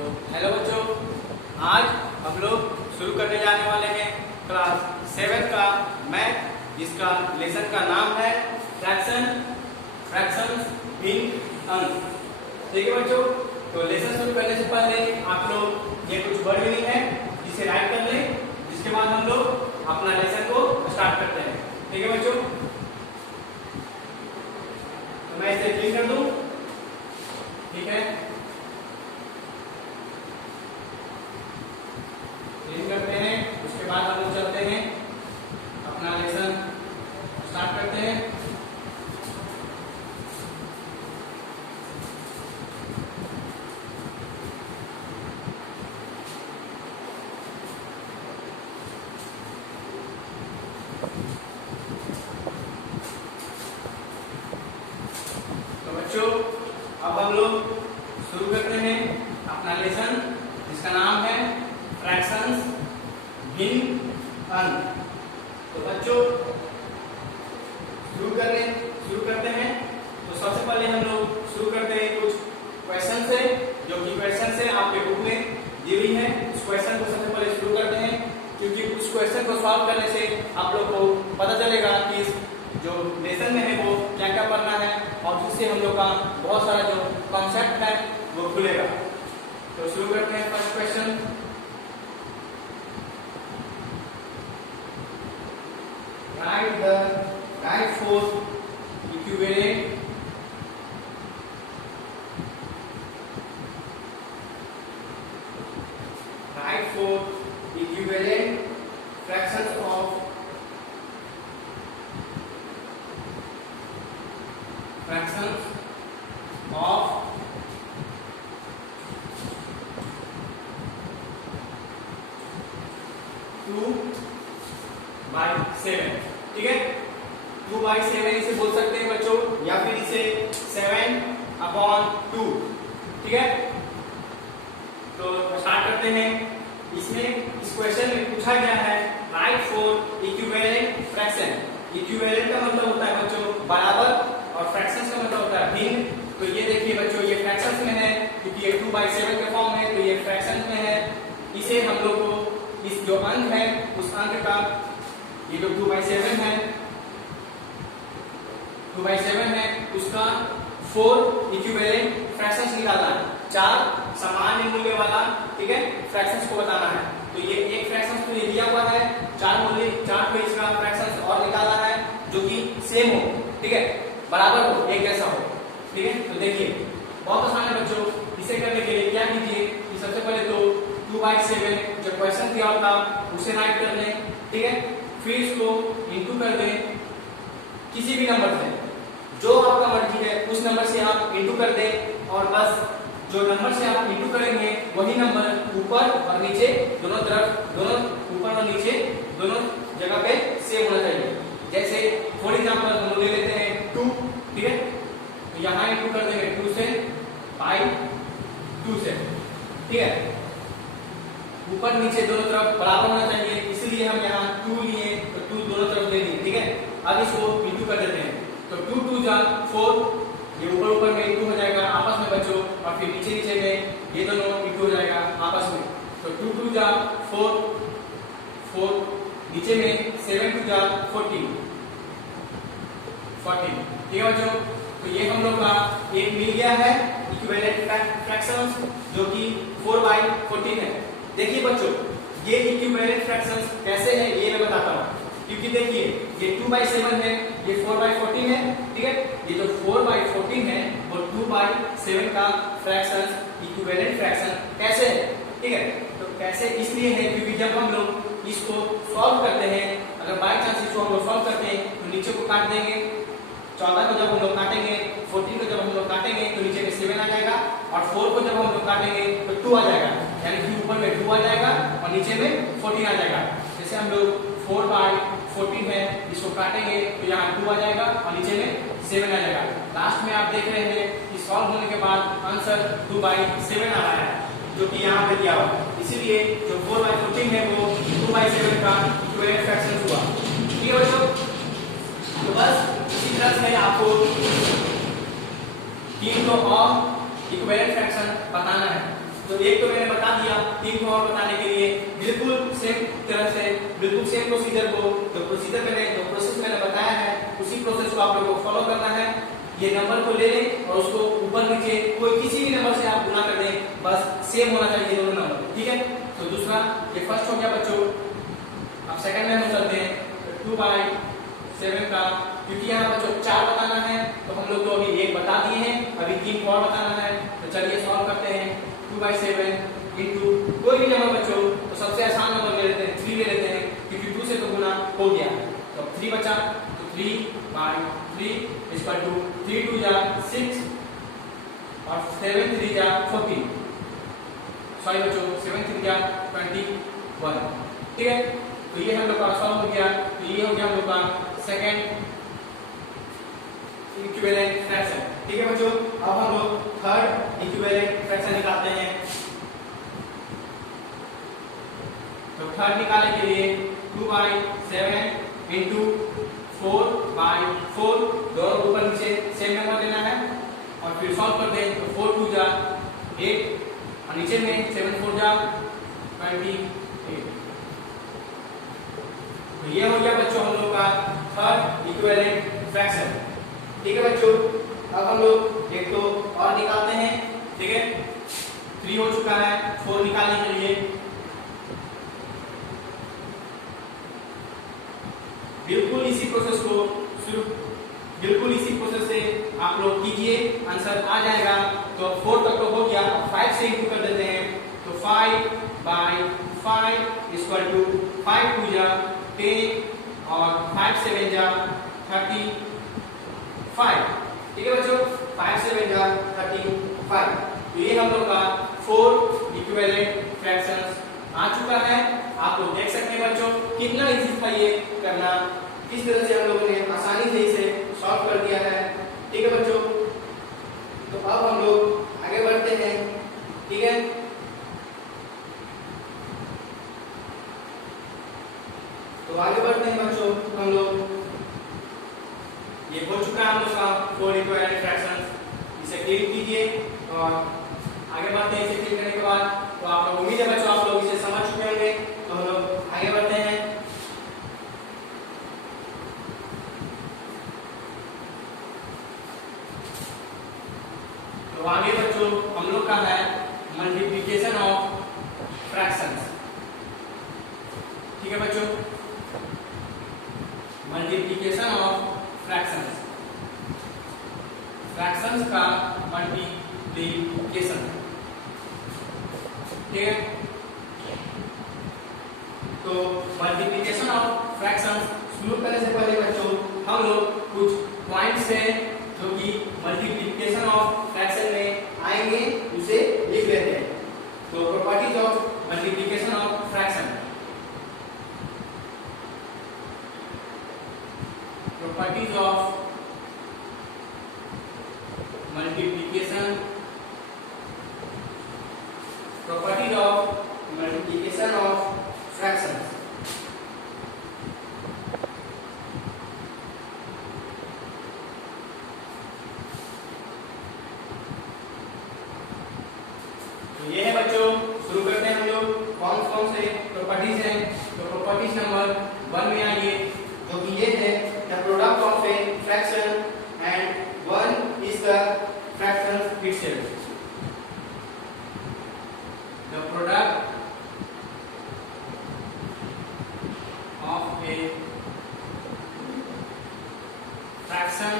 तो हेलो बच्चों, आज हम लोग शुरू करने जाने वाले हैं क्लास 7 का मैथ, जिसका लेसन का नाम है फ्रैक्शंस इन अंक। ठीक है बच्चों, तो लेसन शुरू करने से पहले आप लोग ये कुछ वर्ड मीनिंग है जिसे राइट कर लें, जिसके बाद हम लोग अपना लेसन को स्टार्ट करते हैं। ठीक है बच्चों, तो मैं इसे क्लिक कर दूं। ठीक है, क्लीन करते हैं, उसके बाद हम लोग चलते हैं अपना लेसन स्टार्ट करते हैं। तो बच्चों, अब हम लोग शुरू करते हैं अपना लेसन, जिसका नाम है फ्रैक्शंस भिन्न अंक। तो बच्चों शुरू करते हैं। तो सबसे पहले हम लोग शुरू करते हैं कुछ क्वेश्चन से, जो कि क्वेश्चन से आपके बुक में दी हुई है। उस क्वेश्चन को सबसे पहले शुरू करते हैं, क्योंकि उस क्वेश्चन को सॉल्व करने से आप लोग को पता चलेगा कि जो लेसन में है वो क्या क्या पढ़ना है, और जिससे हम लोग का बहुत सारा जो कॉन्सेप्ट है वो खुलेगा। तो शुरू करते हैं first question. Write four equivalent fractions of 2/7। ठीक है, 2/7 इसे बोल सकते हैं बच्चों, या फिर इसे 7/2। ठीक है, तो स्टार्ट करते हैं। इसमें इस क्वेश्चन में पूछा गया है right four equivalent fraction. Equivalent का मतलब होता है बच्चों बराबर, और फ्रैक्शंस का मतलब होता है भिन्न। तो ये देखिए बच्चों, ये फ्रैक्शंस में है क्योंकि ये 2/7 के फॉर्म है, तो ये फ्रैक्शंस में है। इसे हम लोग को इस जो अंक है उस अंक का, ये जो 2/7 है, 2/7 है, उसका 4 इक्विवेलेंट फ्रैक्शंस निकालना है। 4 समान मूल्य वाला, ठीक है, फ्रैक्शंस को बताना है। तो ये एक फ्रैक्शंस तो ये दिया हुआ है, 4 पे इसका फ्रैक्शंस और निकालना है जो कि सेम हो, ठीक है, बराबर हो, एक जैसा हो। ठीक है, तो देखिए बहुत आसान है बच्चों। इसे करने के लिए क्या कीजिए कि सबसे पहले तो 2/7 जो क्वेश्चन दिया होता उसे राइट कर लें। ठीक है, फिर इसको इंटू कर दें किसी भी नंबर से, जो आपका मर्जी है उस नंबर से आप इंटू कर दें, और बस जो नंबर से आप इंटू करेंगे वही नंबर ऊपर और नीचे दोनों तरफ, दोनों ऊपर और नीचे दोनों जगह पे सेम होना चाहिए। जैसे फॉर एग्जांपल हम लोग ले लेते हैं 2, ठीक है, तो यहाँ इंटू कर देंगे 2 से, बाई 2 से। ठीक है, ऊपर नीचे दोनों तरफ बराबर होना चाहिए, इसलिए हम यहाँ 2 लिए, तो 2 दोनों तरफ ले लिए। ठीक है, अब इसको इंटू कर देते हैं, तो 2 2 जा 4, ये ऊपर में इंटू हो जाएगा आपस में बच्चों, और फिर नीचे में ये दोनों इंटू हो जाएगा आपस में। तो 2 2 जा 4, 4 नीचे में 7 2 जा 14। ठीक है बच्चों, तो ये हम लोग का एक मिल गया है इक्विवेलेंट फ्रैक्शंस, जो कि 4/14 है। देखिए बच्चों, ये इक्विवेलेंट फ्रैक्शंस कैसे है ये मैं बताता हूँ, क्योंकि देखिए ये 2/7 है, ये 4/14 है। ठीक है, ये जो 4/14 है वो 2/7 का फ्रैक्शन इक्विवेलेंट फ्रैक्शन कैसे है। ठीक है, तो कैसे इसलिए है क्योंकि जब हम लोग इसको सॉल्व करते हैं, अगर बाय चांस इसको हम लोग सॉल्व करते हैं तो नीचे को काट देंगे, 14 को जब हम लोग काटेंगे, 14 को जब हम लोग काटेंगे तो नीचे में 7 आ जाएगा, और 4 को जब हम लोग काटेंगे तो 2 आ जाएगा, यानी कि ऊपर में 2 आ जाएगा और नीचे में 14 आ जाएगा। जैसे हम लोग 4/14 है, इसको काटेंगे तो यहाँ 2 आ जाएगा और नीचे में 7 आ जाएगा। लास्ट में आप देख रहे हैं कि सॉल्व होने के बाद आंसर 2/7 आ रहा है, जो कि यहाँ पे दिया हुआ। इसीलिए जो 4/14 है वो 2/7 का इक्विवेलेंट फ्रैक्शन हुआ। ठीक है बच्चों, तो बस इसी तरह से आपको 3 को और इक्विवेलेंट फ्रैक्शन बताना है। तो एक तो मैंने बता दिया, तीन को और बताने के लिए बिल्कुल सेम तरह से, बिल्कुल सेम प्रोसीजर को, जो प्रोसेस मैंने बताया है उसी प्रोसेस को आप लोगों को फॉलो करना है। ये नंबर को ले लें और उसको ऊपर नीचे कोई किसी भी नंबर से आप गुना कर दें, बस सेम होना चाहिए दोनों नंबर, ठीक है। तो दूसरा, ये फर्स्ट हो गया बच्चों। अब सेकंड में हम चलते हैं 2/7 का, क्योंकि यहाँ बच्चों 4 बताना है तो हम लोग तो अभी 1 बता दिए हैं, अभी 3 और बताना है। तो चलिए सॉल्व करते हैं। 2/7 इंटू कोई भी नंबर बच्चों, तो सबसे आसान नंबर ले लेते हैं, 3 ले लेते हैं, क्योंकि 2 से तो गुना हो गया। तो 3 बचा, तो 3/3 इक्वल टू 3 2 जा 6 और 7 3 जा 14, सॉरी बच्चों 7 3 जा 21, ठीक है। तो ये हम लोग का सॉल्व हो गया। तो ये हो गया हम लोग का सेकंड इक्विवेलेंट फ्रैक्शन, ठीक है बच्चों। अब हम लोग थर्ड इक्विवेलेंट फ्रैक्शन निकालते हैं। तो थर्ड निकालने के लिए 2/7 इंटू 4/4, दोनों ऊपर नीचे सेम नंबर लेना है और फिर सॉल्व कर दें। तो 4 2 जा 8 और नीचे में 7 4 जा 28। तो ये हो गया बच्चों हम लोग का थर्ड इक्विवेलेंट फ्रैक्शन, ठीक है बच्चों। अब हम लोग एक तो और निकालते हैं, ठीक है। 3 हो चुका है, 4 निकालने के लिए बिल्कुल इसी प्रोसेस को शुरू, बिल्कुल इसी प्रोसेस से आप लोग कीजिए, आंसर आ जाएगा। तो 4 तक तो हो गया, 5 से इंटू कर देते हैं। तो 5/5 इक्वल टू 5 2 जा 10 और 5 7 जा 35, ठीक है बच्चों। 5 7 जा 35। तो ये हम लोग का 4 इक्विवेलेंट फ्रैक्शंस आ चुका है। आप लोग देख सकते हैं बच्चों कितना इजी था ये करना, किस तरह से हम लोगों ने आसानी से इसे सॉल्व कर दिया है, ठीक है बच्चों। तो अब हम लोग आगे बढ़ते हैं, ठीक है। तो आगे बढ़ते हैं बच्चों हम लोग, ये हो चुका है हम लोग का 4 इक्विवेलेंट फ्रैक्शंस, इसे क्लीन कीजिए और आगे बढ़ते हैं। इसे क्लीन करने के बाद तो आप लोग उम्मीद है बच्चों आप लोग इसे समझ चुके होंगे। तो हम लोग आगे बढ़ते हैं। तो आगे बच्चों हम लोग का है मल्टीप्लिकेशन ऑफ फ्रैक्शंस, ठीक है बच्चों। मल्टीप्लिकेशन ऑफ फ्रैक्शंस, फ्रैक्शंस का मल्टीप्लिकेशन, ठीक है। तो मल्टीप्लिकेशन ऑफ फ्रैक्शंस शुरू करने से पहले बच्चों हम लोग कुछ पॉइंट्स हैं जो कि मल्टीप्लिकेशन ऑफ फ्रैक्शन में आएंगे, उसे लिख लेते हैं। तो properties of multiplication of fraction, properties of multiplication, properties of multiplication of fractions. तो ये है बच्चों, शुरू करते हैं हम लोग। कौन से प्रॉपर्टीज हैं। तो प्रॉपर्टीज नंबर 1 में आइए, जो कि ये है the product of a fraction and 1 is the fraction itself. The product of a fraction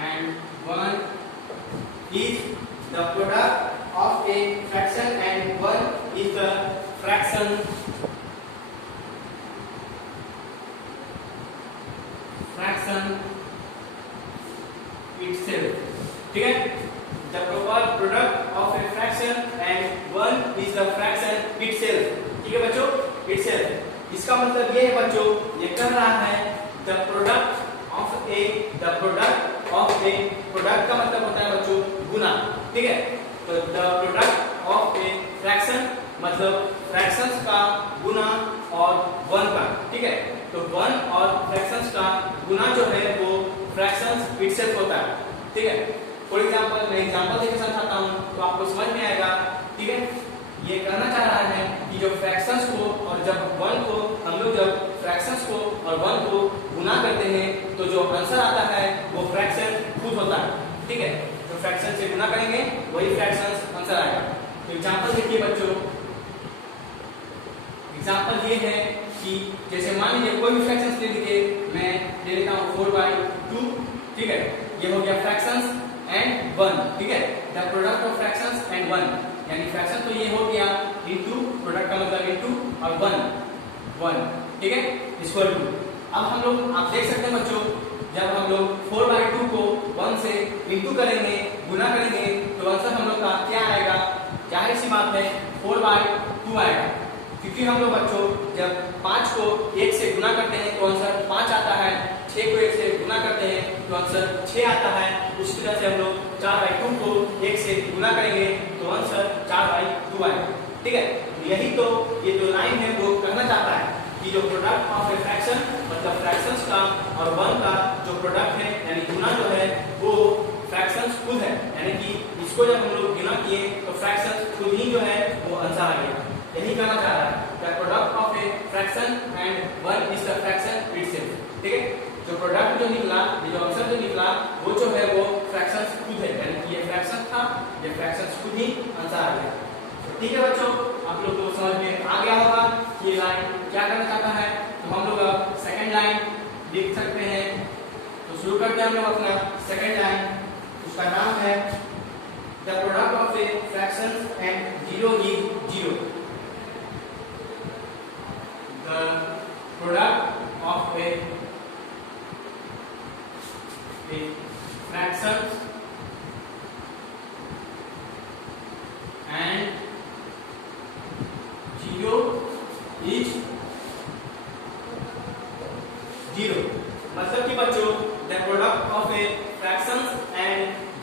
and 1 is the product of a fraction and 1 is the fraction itself, ठीक है। The proper product of a fraction and 1 is the fraction itself, ठीक है बच्चों, itself। इसका मतलब ये है बच्चों, ये कह रहा है the product of a, the product of a, product का मतलब होता है बच्चों गुना, ठीक है। तो the product of a fraction मतलब फ्रैक्शंस का गुना और 1 का, ठीक है। तो 1 और फ्रैक्शंस का गुना जो है वो फ्रैक्शंस इटसेल्फ होता है, ठीक है। फॉर एग्जांपल मैं एग्जांपल देके समझाता हूं, तो आप जब वन को हम लोग जब फ्रैक्शंस को और वन को गुना करते हैं तो जो आंसर आता है वो फ्रैक्शन खुद होता है, ठीक है। तो फ्रैक्शन से गुना करेंगे वही फ्रैक्शन आंसर आएगा। तो एग्जांपल देखिए बच्चों, एग्जांपल ये है कि जैसे मान लीजिए कोई भी फ्रैक्शंस ले लीजिए, मैं ले लेता हूँ 4/2, ठीक है। ये हो गया फ्रैक्शंस एंड 1, ठीक है। The product of fractions and 1, यानी फ्रैक्शन तो ये हो गया इनटू, प्रोडक्ट का मतलब इनटू और 1, ठीक है, इक्वल टू। अब हम लोग आप देख सकते हैं बच्चों, जब हम लोग 4/2 को 1 से इनटू करेंगे, गुना करेंगे, तो आंसर हम लोग का क्या आएगा? जाहिर सी बात है 4/2 आएगा, क्योंकि हम लोग बच्चों जब 5 को 1 से गुना करते हैं तो आंसर 5 आता है, 6 को 1 से गुना करते हैं तो आंसर 6 आता है। उसी तरह से हम लोग 4/2 को 1 से गुना करेंगे तो आंसर 4/2 आएगा, ठीक है। यही तो ये जो लाइन है वो कहना चाहता है कि जो प्रोडक्ट ऑफ ए फ्रैक्शन मतलब फ्रैक्शंस का और 1 का जो प्रोडक्ट है यानी गुना जो है वो फ्रैक्शंस खुद है, यानी कि इसको जब हम लोग गुना किए तो फ्रैक्शंस खुद ही जो है वो आंसर आ गया। यही कहना चाह रहा है the product of a fraction and 1 is the fraction itself, ठीक है। जो प्रोडक्ट जो निकला, ये जो आंसर जो निकला वो जो है वो फ्रैक्शंस खुद है, यानी कि ये फ्रैक्शन था, ये फ्रैक्शंस खुद ही आंसर आ गया। तो ठीक है बच्चों, आप लोग को समझ में आ गया होगा कि ये लाइन क्या करना चाहता है। तो हम लोग अब सेकंड लाइन लिख सकते हैं। तो शुरू करते हैं हम लोग अपना सेकंड लाइन, उसका नाम है the product of a fraction and 0 is 0। The product of a fractions and 0 is 0। मतलब कि बच्चों the product of a fractions and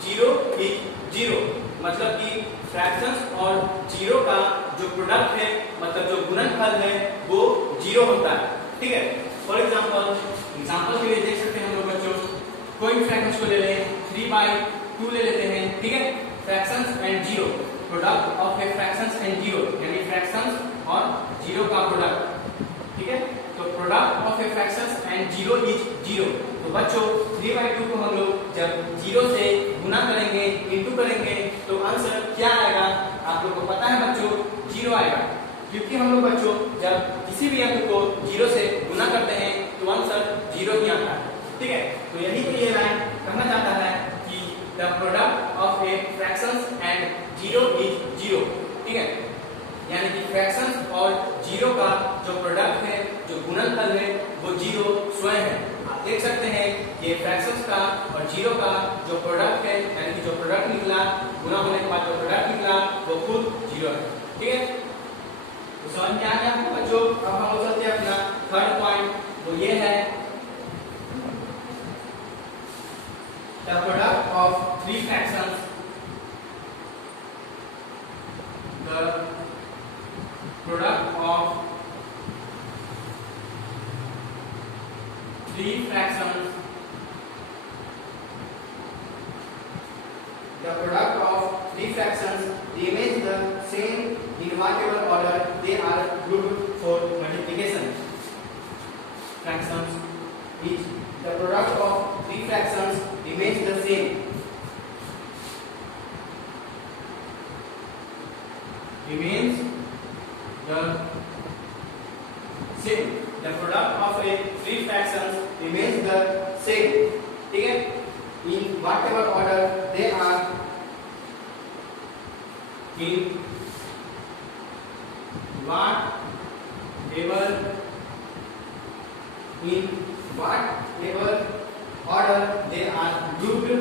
0 is 0, मतलब कि फ्रैक्शंस और 0 का जो प्रोडक्ट है मतलब जो गुणनफल है वो 0 होता है, ठीक है। फॉर एग्जांपल के लिए देख सकते हैं हम लोग बच्चों, कोई भी फ्रैक्शंस को ले लें, 3/2 ले लेते हैं, ठीक है। Fractions and 0, product of A fractions and 0, यानी फ्रैक्शंस और 0 का प्रोडक्ट, ठीक है। तो product of A fractions and 0 is 0। तो बच्चों 3/2 को हम लोग जब 0 से गुना करेंगे, इनटू करेंगे, तो आंसर क्या आएगा? आप लोग को पता है बच्चों 0 आएगा, क्योंकि हम लोग बच्चों जब किसी भी अंक को 0 से गुना करते हैं तो आंसर 0 ही आता है, ठीक है। तो यही तो ये लाइन कहना चाहता है कि the product of A fractions and 0 is 0, ठीक है। यानी कि फ्रैक्शंस और 0 का जो प्रोडक्ट है, जो गुणनफल है, वो 0 स्वयं है। आप देख सकते हैं ये फ्रैक्शंस का और 0 का जो प्रोडक्ट है, यानी कि जो प्रोडक्ट निकला, गुना होने के बाद जो प्रोडक्ट निकला वो खुद 0 है, ठीक है। तो समझ में आ गया आपको बच्चों। अब हम लोग चलते हैं अपना थर्ड पॉइंट, वो ये है the product of 3 fractions, the product of 3 fractions, the product of 3 fractions remains the same in whatever order they are grouped for multiplication. Fractions each, the product of 3 fractions remains the same. Remains the same. The product of a 3 fractions remains the same, ठीक है, in whatever order they are, in whatever order they are grouped,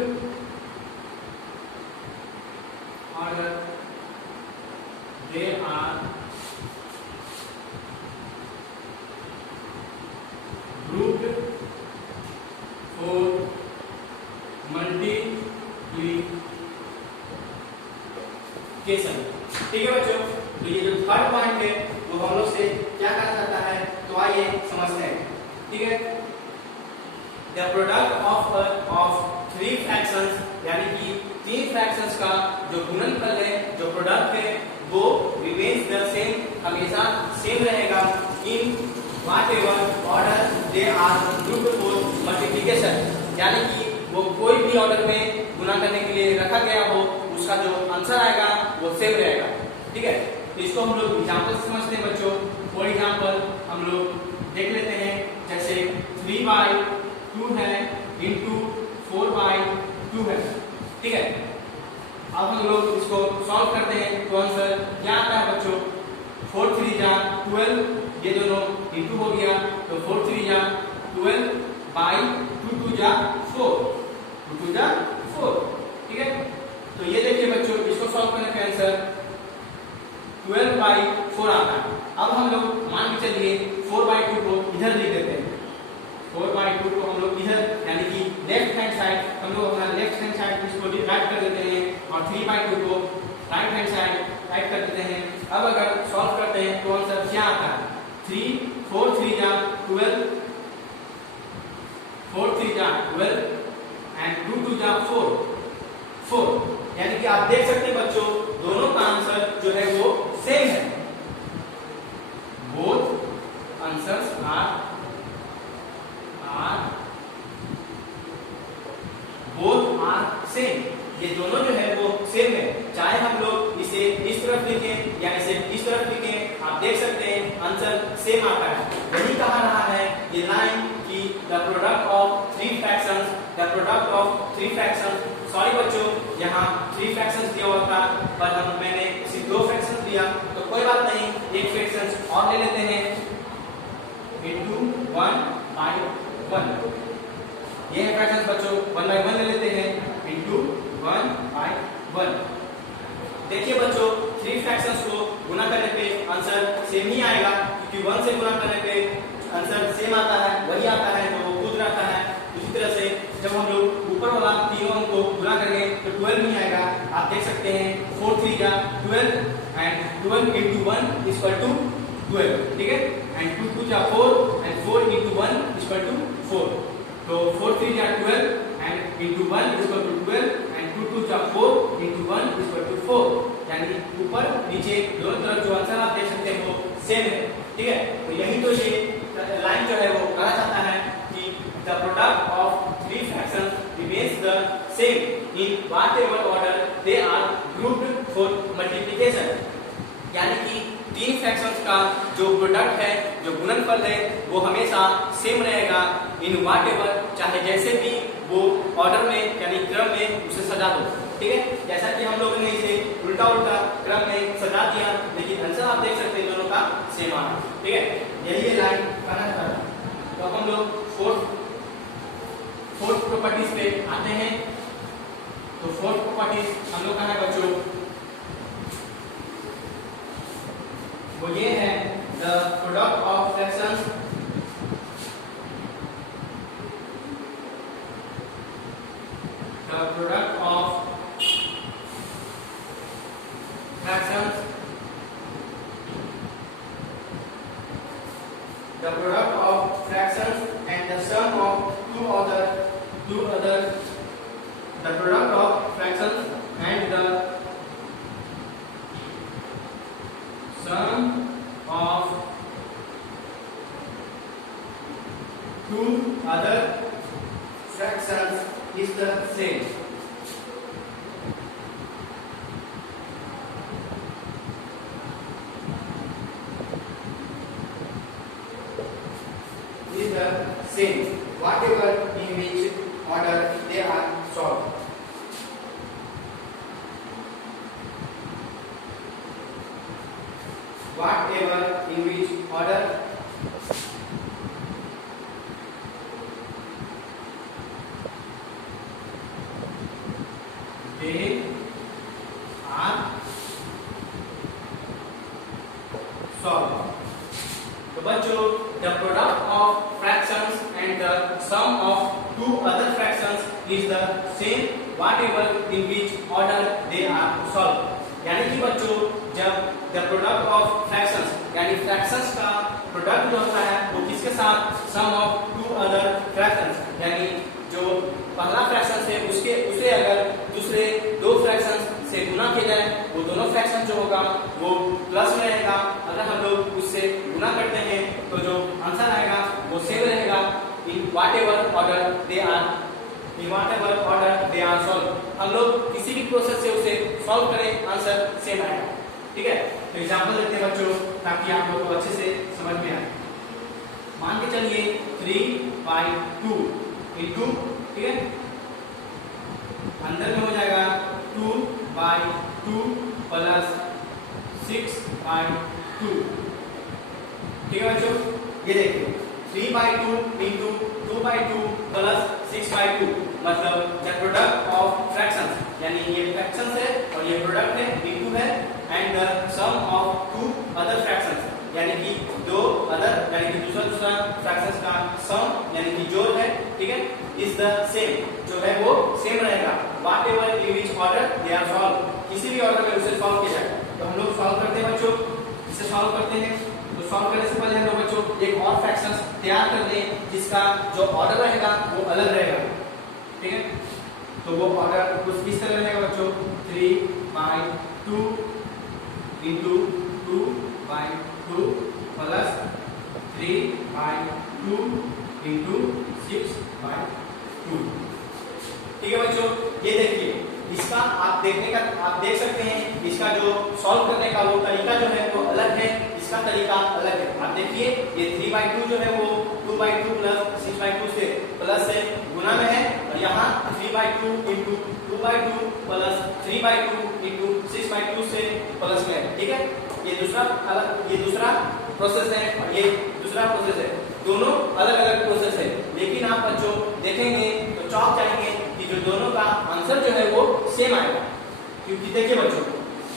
order they are grouped for multiplication, ठीक है बच्चों। तो ये जो third point है वो हम लोग से क्या कहना चाहता है, तो आइए समझते हैं, ठीक है। द प्रोडक्ट ऑफ 3 फ्रैक्शंस, यानी कि तीन फ्रैक्शंस का जो गुणनफल है, जो प्रोडक्ट है, वो रिमेन्स द सेम, हमेशा सेम रहेगा in whatever order they are grouped for multiplication, यानी कि वो कोई भी ऑर्डर में गुना करने के लिए रखा गया हो, उसका जो आंसर आएगा वो सेम रहेगा। ठीक है, तो इसको हम लोग एग्जांपल से समझते हैं बच्चों। फॉर एग्जांपल हम लोग देख लेते हैं, जैसे 3/2 है इंटू 4/2 है। ठीक है, अब हम लोग इसको सॉल्व करते हैं तो आंसर क्या आता है बच्चों? 4 3 जा 12, ये दोनों इंटू हो गया तो 4 3 जा 12 बाई 2 2 जा 4, 2 2 जा 4। ठीक है, तो ये देखिए बच्चों, इसको सॉल्व करने का आंसर 12/4 आता है। अब हम लोग मान के चलिए 4/2 को इधर लिख देते हैं। 4/2 को हम लोग इधर, यानी कि लेफ्ट हैंड साइड, हम लोग अपना लेफ्ट हैंड साइड इसको राइट कर देते हैं और 3/2 को राइट हैंड साइड राइट कर देते हैं। अब अगर सॉल्व करते हैं तो आंसर क्या आता है? 4 3 जा 12, 4 3 जा 12 एंड 2 2 जा 4, यानी कि आप देख सकते हैं बच्चों, दोनों का आंसर जो है वो सेम है। बोथ आंसर्स आर सेम, ये दोनों जो है वो सेम है। चाहे हम लोग इसे इस तरफ लिखें या इसे इस तरफ लिखें, आप देख सकते हैं आंसर सेम आता है। वही कहा रहा है ये लाइन कि the product of three fractions, sorry बच्चों, यहाँ 3 फ्रैक्शंस दिया हुआ था पर मैंने सिर्फ 2 फ्रैक्शंस दिया, तो कोई बात नहीं, एक फ्रैक्शन और ले लेते हैं इंटू 1/1। ये है फ्रैक्शंस बच्चों, 1/1 ले लेते हैं इंटू 1/1। देखिए बच्चों, 3 फ्रैक्शंस को गुना करने पे आंसर सेम ही आएगा, क्योंकि 1 से गुना करने पे आंसर सेम आता है, वही आता है तो वो खुद रहता है। उसी तरह से जब हम लोग ऊपर वाला तीनों अंक को गुना करेंगे तो 12 नहीं आएगा। आप देख सकते हैं 4 3 जा 12 and 12 into 1 is equal to 12। ठीक है, एंड 2 2 जा 4 and 4 into 1 is equal to 4। तो 4 3 जा 12 and into 1 is equal to 12 and 2 2 जा 4 into 1 is equal to 4, यानी ऊपर नीचे दोनों तरफ जो आंसर आप देख सकते हैं वो सेम है। ठीक है, तो यही तो ये लाइन जो है वो कहना चाहता है कि the product of 3 fractions remains the same in whatever order they are grouped for multiplication, यानी कि 3 फ्रैक्शंस का जो प्रोडक्ट है, जो गुणनफल है, वो हमेशा सेम रहेगा इन व्हाटएवर, चाहे जैसे भी वो ऑर्डर में यानी क्रम में उसे सजा दो। ठीक है, जैसा कि हम लोगों ने इसे उल्टा उल्टा क्रम में सजा दिया, लेकिन आंसर आप देख सकते हैं दोनों का सेम आ रहा है। ठीक है, यही ये लाइन कहना चाहता है। तो हम लोग फोर्थ प्रॉपर्टीज पे आते हैं। तो फोर्थ प्रॉपर्टीज हम लोग का है बच्चों, वो ये है the product of fractions and the sum of two other the product of fractions and the sum of two other fractions is the same. Is the same whatever in which order they are solved. Whatever in which order they are solved. तो बच्चों, the product of fractions and the sum of two other fractions is the same whatever in which order they are solved. यानी कि बच्चों, जब the product of fractions यानी fractions का product जो होता है वो किसके साथ sum of two other fractions, यानी जो पहला फ्रैक्शन है उसे अगर दूसरे वो दोनों फ्रैक्शन जो होगा वो प्लस में रहेगा। अगर हम लोग उससे गुना करते हैं तो जो आंसर आएगा वो सेम रहेगा in whatever order they are solve. हम लोग किसी भी प्रोसेस से उसे सॉल्व करें आंसर सेम आएगा। ठीक है, तो एग्जांपल देते हैं बच्चों ताकि आप लोग को अच्छे से समझ में आए। मान के चलिए 3/2 इंटू, ठीक है, अंदर में हो जाएगा 2/2 प्लस 6/2। ठीक है बच्चों, ये देखिए 3/2 इंटू 2/2 प्लस 6/2 मतलब द प्रोडक्ट ऑफ फ्रैक्शंस, यानी ये फ्रैक्शंस है और ये प्रोडक्ट है इंटू है and the sum of two other fractions, यानी कि दो अदर यानी कि दूसरा फ्रैक्शंस का सम यानी कि जोड़ है। ठीक है, इज द सेम, जो है वो सेम रहेगा whatever in which order they are solve, किसी भी ऑर्डर में उसे सॉल्व किया जाएगा। तो हम लोग सॉल्व करते हैं बच्चों, इसे सॉल्व करते हैं। तो सॉल्व करने से पहले हम लोग बच्चों एक और फ्रैक्शंस तैयार कर लें जिसका जो ऑर्डर रहेगा वो अलग रहेगा। ठीक है, तो वो ऑर्डर कुछ इस तरह रहेगा बच्चों 3/2 इंटू 2/2 प्लस 3/2 इंटू 6/2। ठीक है बच्चों, ये देखिए इसका आप देख सकते हैं इसका जो सॉल्व करने का वो तरीका जो है वो अलग है, इसका तरीका अलग है। आप देखिए ये 3/2 जो है वो 2/2 प्लस 6/2 से प्लस से गुना में है और यहाँ 3/2 इंटू 2/2 प्लस 3/2 इंटू 6/2 से प्लस में है। ठीक है, ये दूसरा प्रोसेस है और ये दूसरा प्रोसेस है, दोनों अलग अलग प्रोसेस है। लेकिन आप बच्चों देखेंगे तो चौंक जाएंगे कि जो दोनों का आंसर जो है वो सेम आएगा। क्योंकि देखिए बच्चों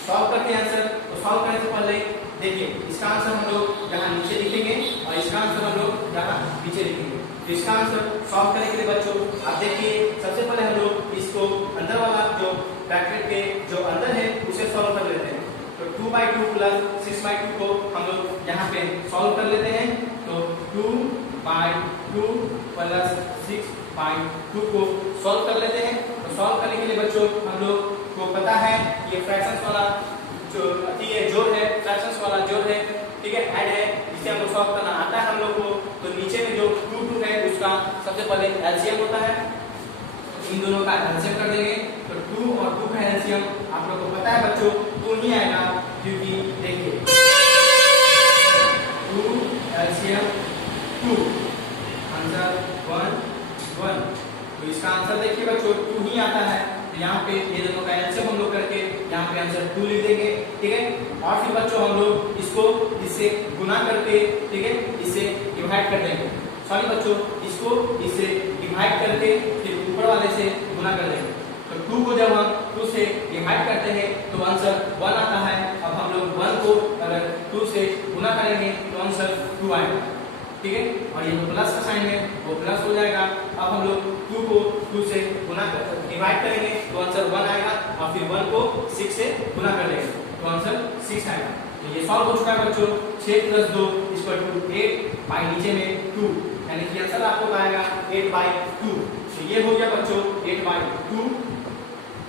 सॉल्व करते हैं आंसर, तो सॉल्व करने से पहले देखिए इसका आंसर हम लोग यहाँ नीचे लिखेंगे और इसका आंसर हम लोग यहाँ नीचे लिखेंगे। तो इसका आंसर सॉल्व करने के लिए बच्चों आप देखिए सबसे पहले हम लोग इसको अंदर वाला जो ब्रैकेट के जो अंदर है उसे सॉल्व कर लेते हैं। तो 2/2 प्लस 6/2 को हम लोग यहाँ पे सॉल्व कर लेते हैं। तो 2/2 प्लस 6/2 को सॉल्व कर लेते हैं। तो सॉल्व करने के लिए बच्चों हम लोग को पता है ये फ्रैक्शंस वाला जो है जोड़ है, फ्रैक्शंस वाला जोड़ है, ठीक है, ऐड है, जिसे हम लोग सॉल्व करना आता है हम लोग को। तो नीचे में जो 2 है उसका सबसे पहले एलसीएम होता है, इन दोनों का एलसीएम कर देंगे। तो 2 और 2 का एलसीएम आप लोग को पता है बच्चों 2 नहीं आएगा, क्योंकि देखिए 2 एलसीएम 2 आंसर 1 तो इसका आंसर देखिए बच्चों 2 ही आता है। तो यहाँ पे ये दोनों का एलसीएम हम लोग करके यहाँ पे आंसर 2 लिख देंगे। ठीक है, और फिर बच्चों हम लोग इसको इससे गुना करके, ठीक है, इससे डिवाइड कर देंगे। सॉरी बच्चों, इसको इससे डिवाइड करके फिर ऊपर वाले से गुना कर देंगे। तो 2 को जब हम 2 से डिवाइड करते हैं तो आंसर 1 आता है। अब हम लोग 1 को अगर 2 से गुना करेंगे तो आंसर 2 आएगा। ठीक है, और ये जो प्लस का साइन है वो प्लस हो जाएगा। अब हम लोग 2 को 2 से गुना डिवाइड करेंगे तो आंसर 1 आएगा और फिर 1 को 6 से गुना कर देंगे तो आंसर 6 आएगा। तो ये सॉल्व हो चुका है बच्चों। 6 + 2 = 8 बाई नीचे में 2, यानी कि आंसर आपको आएगा 8/2। तो ये हो गया बच्चों 8/2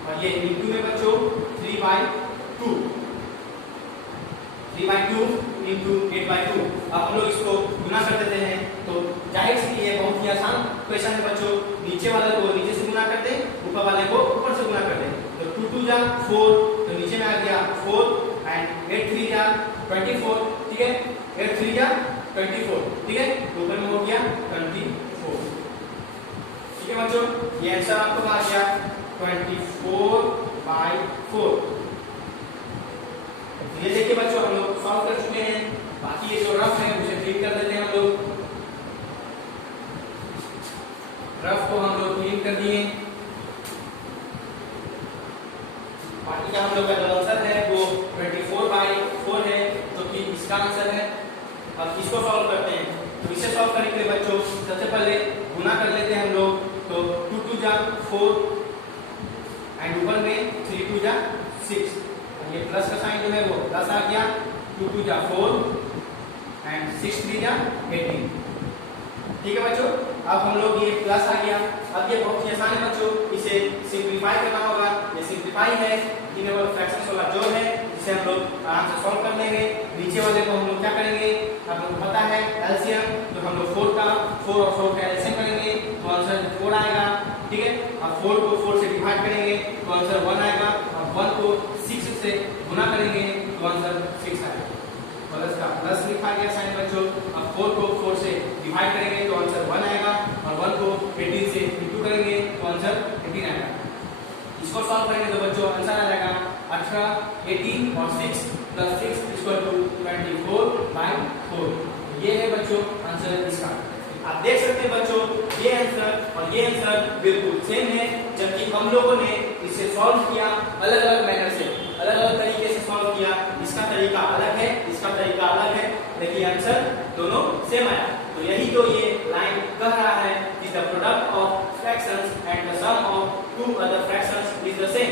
और ये इंटू में बच्चों 3/2 इंटू 8/2। अब हम लोग इसको गुना कर देते हैं। तो जाहिर सी ये बहुत ही आसान क्वेश्चन है बच्चों, नीचे वाले को नीचे से गुना कर दें, ऊपर वाले को ऊपर से गुना कर दें। तो 2 2 जा 4, तो नीचे में आ गया 4 एंड 8 3 जा 24। ठीक है, 8 3 जा 24। ठीक है, ऊपर में हो गया 24। ठीक है बच्चों, ये आंसर आपको आ गया 24/4। ये देखिए बच्चों हम लोग सॉल्व कर चुके हैं। बाकी ये जो रफ है उसे क्लीन कर देते हैं हम लोग। रफ को हम लोग क्लीन कर दिए। बाकी का हम लोग का जो आंसर है वो 24/4 है, जो कि इसका आंसर है। अब इसको सॉल्व करते हैं। तो इसे सॉल्व करने के लिए बच्चों सबसे पहले गुना कर लेते हैं हम लोग। तो 2 2 जा 4 एंड ऊपर में 3 2 जा 6। ये प्लस का साइन जो है वो प्लस आ गया। 2 2 जा 4 एंड 6 3 जा 18। ठीक है बच्चों, अब हम लोग ये प्लस आ गया। अब ये बहुत ही आसान है बच्चों, इसे सिंप्लीफाई करना होगा। ये सिंप्लीफाई है तीनों वाला फ्रैक्शंस वाला जो है जिसे हम लोग आराम से सॉल्व कर लेंगे। नीचे वाले को हम लोग क्या करेंगे, आप लोग को पता है एलसीएम, तो हम लोग 4 और 4 का एलसीएम करेंगे तो आंसर 4 आएगा। ठीक है, अब 4 को 4 से डिवाइड करेंगे तो आंसर 1 आएगा। अब 1 को 6 से गुना करेंगे तो आंसर 6 आएगा। प्लस का प्लस लिखा गया साइन बच्चों। अब 4 को 4 से डिवाइड करेंगे तो आंसर 1 आएगा और 1 को 18 से इंटू करेंगे तो आंसर 18 आएगा। इसको सॉल्व करेंगे तो बच्चों आंसर आ जाएगा 18, 18 और 6 प्लस 6 इक्वल टू 24/4। ये है बच्चों आंसर इसका। आप देख सकते हैं बच्चों ये आंसर और ये आंसर बिल्कुल सेम है, जबकि हम लोगों ने इसे सॉल्व किया अलग अलग मैनर से, अलग अलग तरीके से सॉल्व किया। इसका तरीका अलग है, इसका तरीका अलग है, लेकिन आंसर दोनों सेम आया। तो यही तो ये लाइन कह रहा है कि the product of fractions and the sum of two other fractions is the same.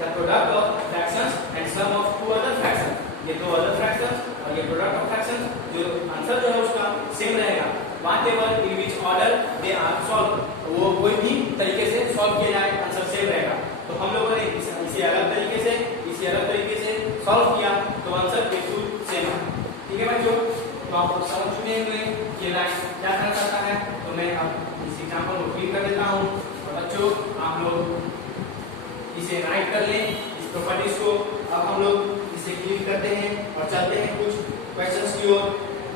The product of fractions and sum of two other fractions, ये दो अदर फ्रैक्शंस और ये प्रोडक्ट ऑफ फ्रैक्शंस, जो आंसर जो है उसका सेम रहेगा। Whatever in which order they are solved, वो कोई भी तरीके से सॉल्व किया जाए आंसर सेम रहेगा। तो हम लोगों ने इसे अलग तरीके से, इसे अलग तरीके से सॉल्व किया तो आंसर बिल्कुल सेम है। ठीक है बच्चों, तो आप समझ चुके होंगे ये लाइन क्या कहना चाहता है। तो मैं अब इस एग्जांपल को क्लियर कर देता हूँ और बच्चों आप लोग इसे राइट कर लें इस प्रॉपर्टीज को। अब हम लोग इसे क्लियर करते हैं और चलते हैं कुछ क्वेश्चंस की ओर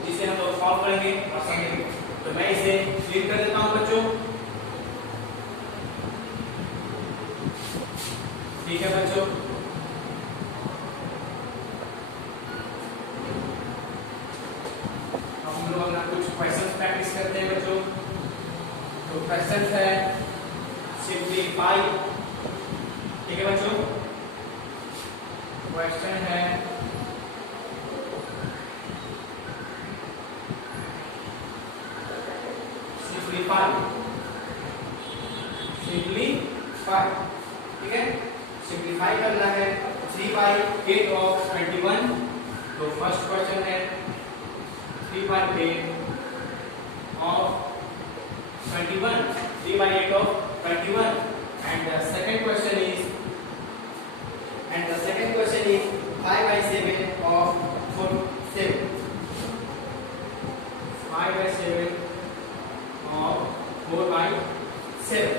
जिसे हम लोग सॉल्व करेंगे और समझेंगे। तो मैं इसे क्लियर कर देता हूं बच्चों। ठीक है बच्चों, अब हम लोग अपना कुछ क्वेश्चंस प्रैक्टिस करते हैं बच्चों। तो क्वेश्चन है सिंपलीफाई। ठीक है बच्चों, क्वेश्चन है सिंपलीफाई। ठीक है, सिंपलीफाई करना है 3/8 ऑफ 21। तो फर्स्ट क्वेश्चन है 3/8 of 21, 3/8 of 21 and the second question is 5/7 of 47, 5/7 और 4/7।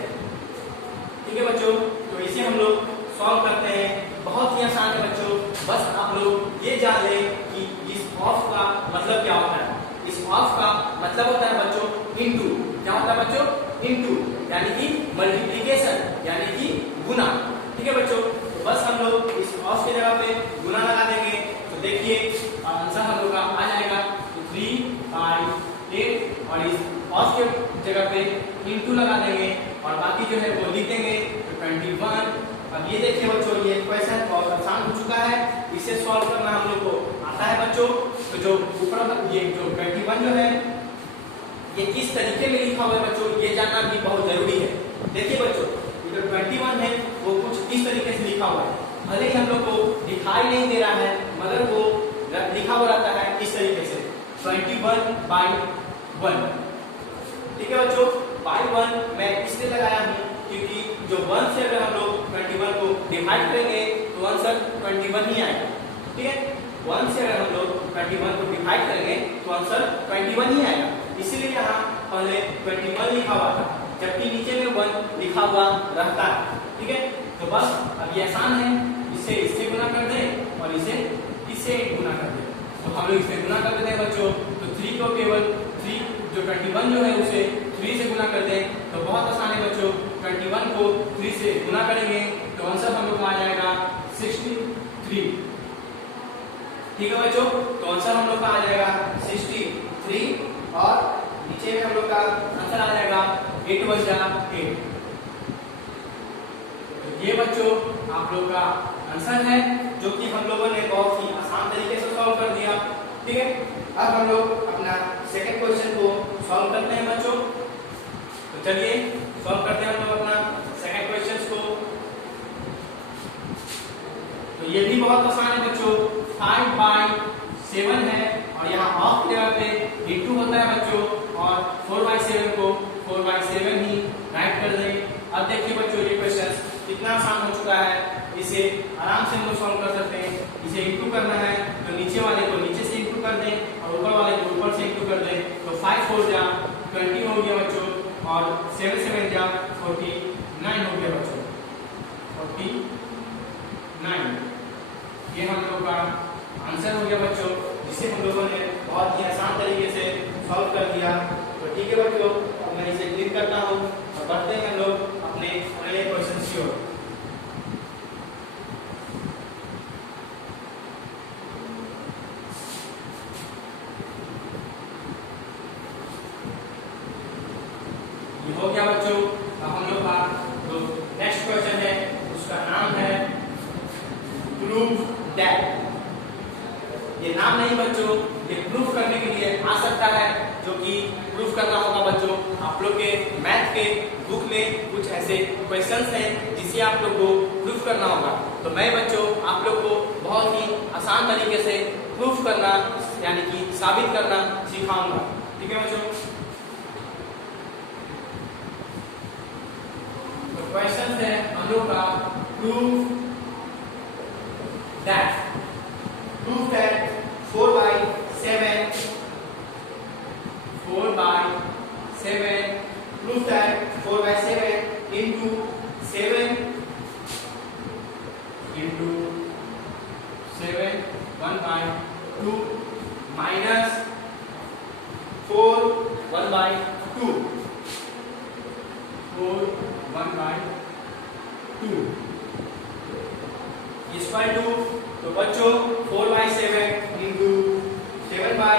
ठीक है बच्चों, तो इसे हम लोग सॉल्व करते हैं। बहुत ही आसान है बच्चों, बस आप लोग ये जान लें कि इस ऑफ का मतलब क्या होता है। इस ऑफ का मतलब होता है बच्चों इनटू। क्या होता है बच्चों? इनटू, यानी कि मल्टीप्लिकेशन, यानी कि गुना। ठीक है बच्चों, तो बस हम लोग इस ऑफ की जगह पे गुना लगा देंगे। तो देखिए आंसर हम लोग का आ जाएगा 3/8 और इस ऑफ के जगह पे इनटू लगा देंगे और बाकी जो है वो लिख देंगे तो 21। अब ये देखिए बच्चों ये क्वेश्चन बहुत आसान हो चुका है, इसे सॉल्व करना हम लोग को आता है बच्चों। तो जो ऊपर ये जो 21 जो है ये किस तरीके में लिखा हुआ है बच्चों, ये जानना भी बहुत जरूरी है। देखिए बच्चों ये जो 21 है वो कुछ इस तरीके से लिखा हुआ है, भले ही हम लोग को दिखाई नहीं दे रहा है मगर वो लिखा हुआ रहता है इस तरीके से 21/1। ठीक है बच्चों, बाई 1 मैं इसलिए लगाया हूँ क्योंकि जो 1 से अगर हम लोग 21 को डिवाइड करेंगे तो आंसर 21 ही आएगा। ठीक है, 1 से अगर हम लोग 21 को डिवाइड करेंगे तो आंसर 21 ही आएगा, इसीलिए यहाँ पहले 21 लिखा हुआ था जबकि नीचे में 1 लिखा हुआ रहता है। ठीक है, तो बस अब ये आसान है, इसे इससे गुना कर दें और इसे इससे गुना कर दें। तो हम लोग इससे गुना कर देते हैं बच्चों। तो 3 को केवल 3 जो 21 जो है उसे 3 से गुना कर दें तो बहुत आसान है बच्चों। 21 को 3 से गुना करेंगे तो आंसर हम लोग को आ जाएगा 63। ठीक है बच्चों, तो आंसर हम लोग का आ जाएगा 63 और नीचे में हम लोग का आंसर आ जाएगा 8 × 8। तो ये बच्चों आप लोग का आंसर है जो कि हम लोगों ने बहुत ही आसान तरीके से सॉल्व कर दिया। ठीक है, अब हम लोग अपना सेकंड क्वेश्चन को सॉल्व करते हैं बच्चों। तो चलिए सॉल्व करते हैं हम लोग अपना सेकंड क्वेश्चन को। तो ये भी बहुत आसान है बच्चों, 5/7 है और यहाँ ऑफ की जगह पे इंटू होता है बच्चों और 4/7 को 4/7 ही राइट कर दें। अब देखिए बच्चों ये क्वेश्चन कितना आसान हो चुका है, इसे आराम से हम लोग सॉल्व कर सकते हैं। इसे इंटू करना है तो नीचे वाले को नीचे से इंटू कर दें और ऊपर वाले को ऊपर से इंटू कर दें। तो 5 4 जा 20 हो गया बच्चों, और 7 7 जा 49 हो गया बच्चों, 49। ये हम लोग का आंसर हो गया बच्चों, जिसे हम लोगों ने बहुत ही आसान तरीके से सॉल्व कर दिया। तो ठीक है बच्चों, अब मैं इसे क्लिक करता हूँ और बढ़ते हैं हम लोग अपने अगले क्वेश्चन की ओर। ये हो गया बच्चों, अब हम लोग का जो नेक्स्ट क्वेश्चन है उसका नाम है प्रूव दैट। ये नाम नहीं बच्चों, ये प्रूफ करने के लिए आ सकता है, जो कि प्रूफ करना होगा बच्चों। आप लोग के मैथ के बुक में कुछ ऐसे क्वेश्चंस हैं जिसे आप लोग को प्रूफ करना होगा। तो मैं बच्चों आप लोग को बहुत ही आसान तरीके से प्रूफ करना यानी कि साबित करना सिखाऊंगा। ठीक है बच्चों, तो क्वेश्चन है हम लोग का proof that 4 by 7 prove that 4 by 7 into 7 1 by 2 minus 4 1 by 2 equal to, तो बच्चों 4 by 7 into 7 by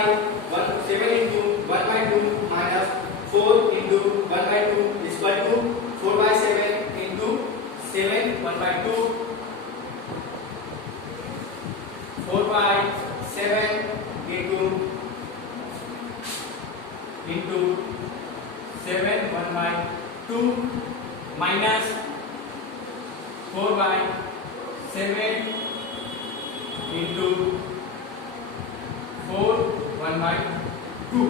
1 7 into 1 by 2 minus 4 into 1 by 2 is equal to 4 by 7 into 7 1 by 2 4 by 7 into 7 1 by 2 minus 4 by 7 into 4 1 by 2।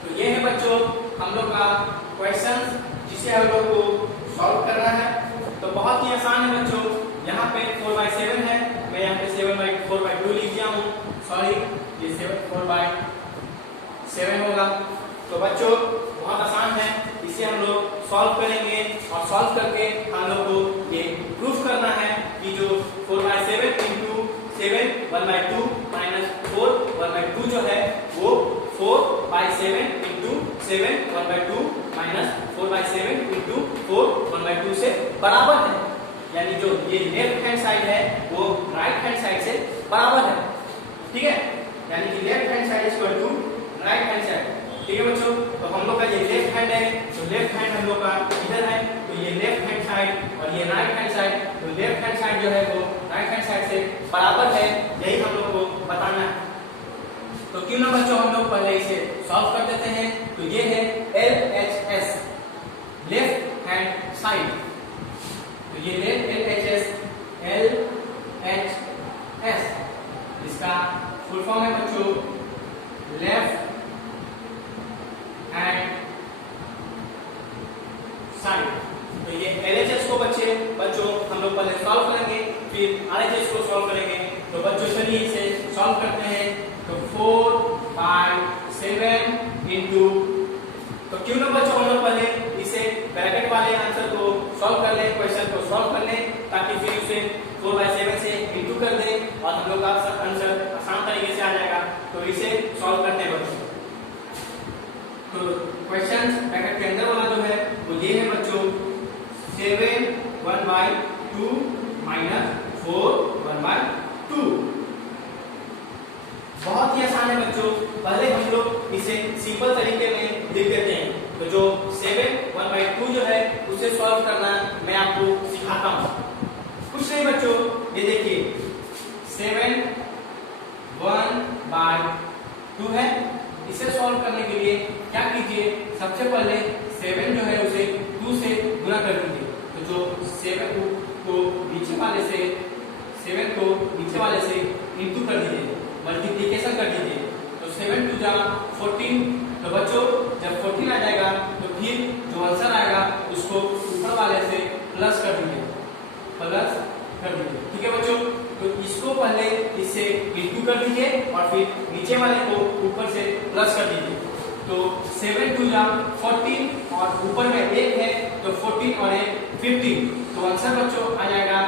तो ये है बच्चों हम लोग का question, जिसे हम लोग को सॉल्व करना है। तो बहुत ही आसान है बच्चों, यहाँ पे 4 by 7 है, मैं यहाँ पे 4 by 2 लिख दिया हूँ, सॉरी ये 4 by 7 होगा। तो बच्चों बहुत आसान है, इसे हम लोग सॉल्व करेंगे और सॉल्व करके हम लोग को ये प्रूफ करना है कि जो 4 by 7 into 7 1 by 2 minus 4 1 by 2 जो है वो 4 by 7 into 7 1 by 2 minus 4 by 7 into 4 1 by 2 से बराबर है। यानी जो ये लेफ्ट हैंड साइड है वो राइट हैंड साइड से बराबर है। ठीक है, यानी कि left hand side equal to right hand side. ठीक है बच्चों, तो हम लोग का ये लेफ्ट हैंड है, तो लेफ्ट हैंड हम लोग का इधर है, तो ये लेफ्ट हैंड साइड और ये राइट हैंड साइड, तो लेफ्ट हैंड साइड जो है वो राइट हैंड साइड से बराबर है, यही हम लोग को बताना है। तो क्यों ना बच्चों हम लोग पहले इसे सॉल्व कर देते हैं। तो ये है LHS लेफ्ट हैंड साइड, तो ये LHS इसका फुल फॉर्म है बच्चों लेफ्ट हैंड साइड। तो ये LHS को बच्चों हम लोग पहले सॉल्व करेंगे, फिर RHS को सॉल्व करेंगे। तो बच्चों चलिए इसे सॉल्व करते हैं। तो 4 by 7 into, तो क्यों ना बच्चों हम लोग पहले इसे ब्रैकेट वाले आंसर को सॉल्व कर लें, क्वेश्चन को सॉल्व कर लें, ताकि फिर उसे 4 by 7 से इंटू कर दें और हम लोग का आंसर आसान तरीके से आ जाएगा। तो इसे सॉल्व करते हैं बच्चों। तो क्वेश्चन ब्रैकेट के अंदर वाला जो है वो ये है बच्चों 7 1 by 2 minus 4 1 by 2। बहुत ही आसान है बच्चों, पहले हम लोग इसे सिंपल तरीके में लिख देते हैं। तो जो 7 1 by 2 जो है उसे सॉल्व करना मैं आपको सिखाता हूँ। कुछ नहीं बच्चों, ये देखिए 7 1 by 2 है। इसे सॉल्व करने के लिए क्या कीजिए, सबसे पहले 7 जो है उसे 2 से गुणा कर दीजिए। तो जो 7 को नीचे वाले से 7 को नीचे वाले से इंटू कर दीजिए, मल्टीप्लिकेशन कर दीजिए। तो 7 2 जा 14। तो बच्चों जब 14 आ जाएगा तो फिर जो आंसर आएगा उसको ऊपर वाले से प्लस कर दीजिए। कर दीजिए। ठीक है बच्चों, तो इसको पहले इससे इंटू कर दीजिए और फिर नीचे वाले को ऊपर से प्लस कर दीजिए। तो 7 2 जा 14 और ऊपर में 1 है तो 14 और 1 15, तो आंसर बच्चों आ जाएगा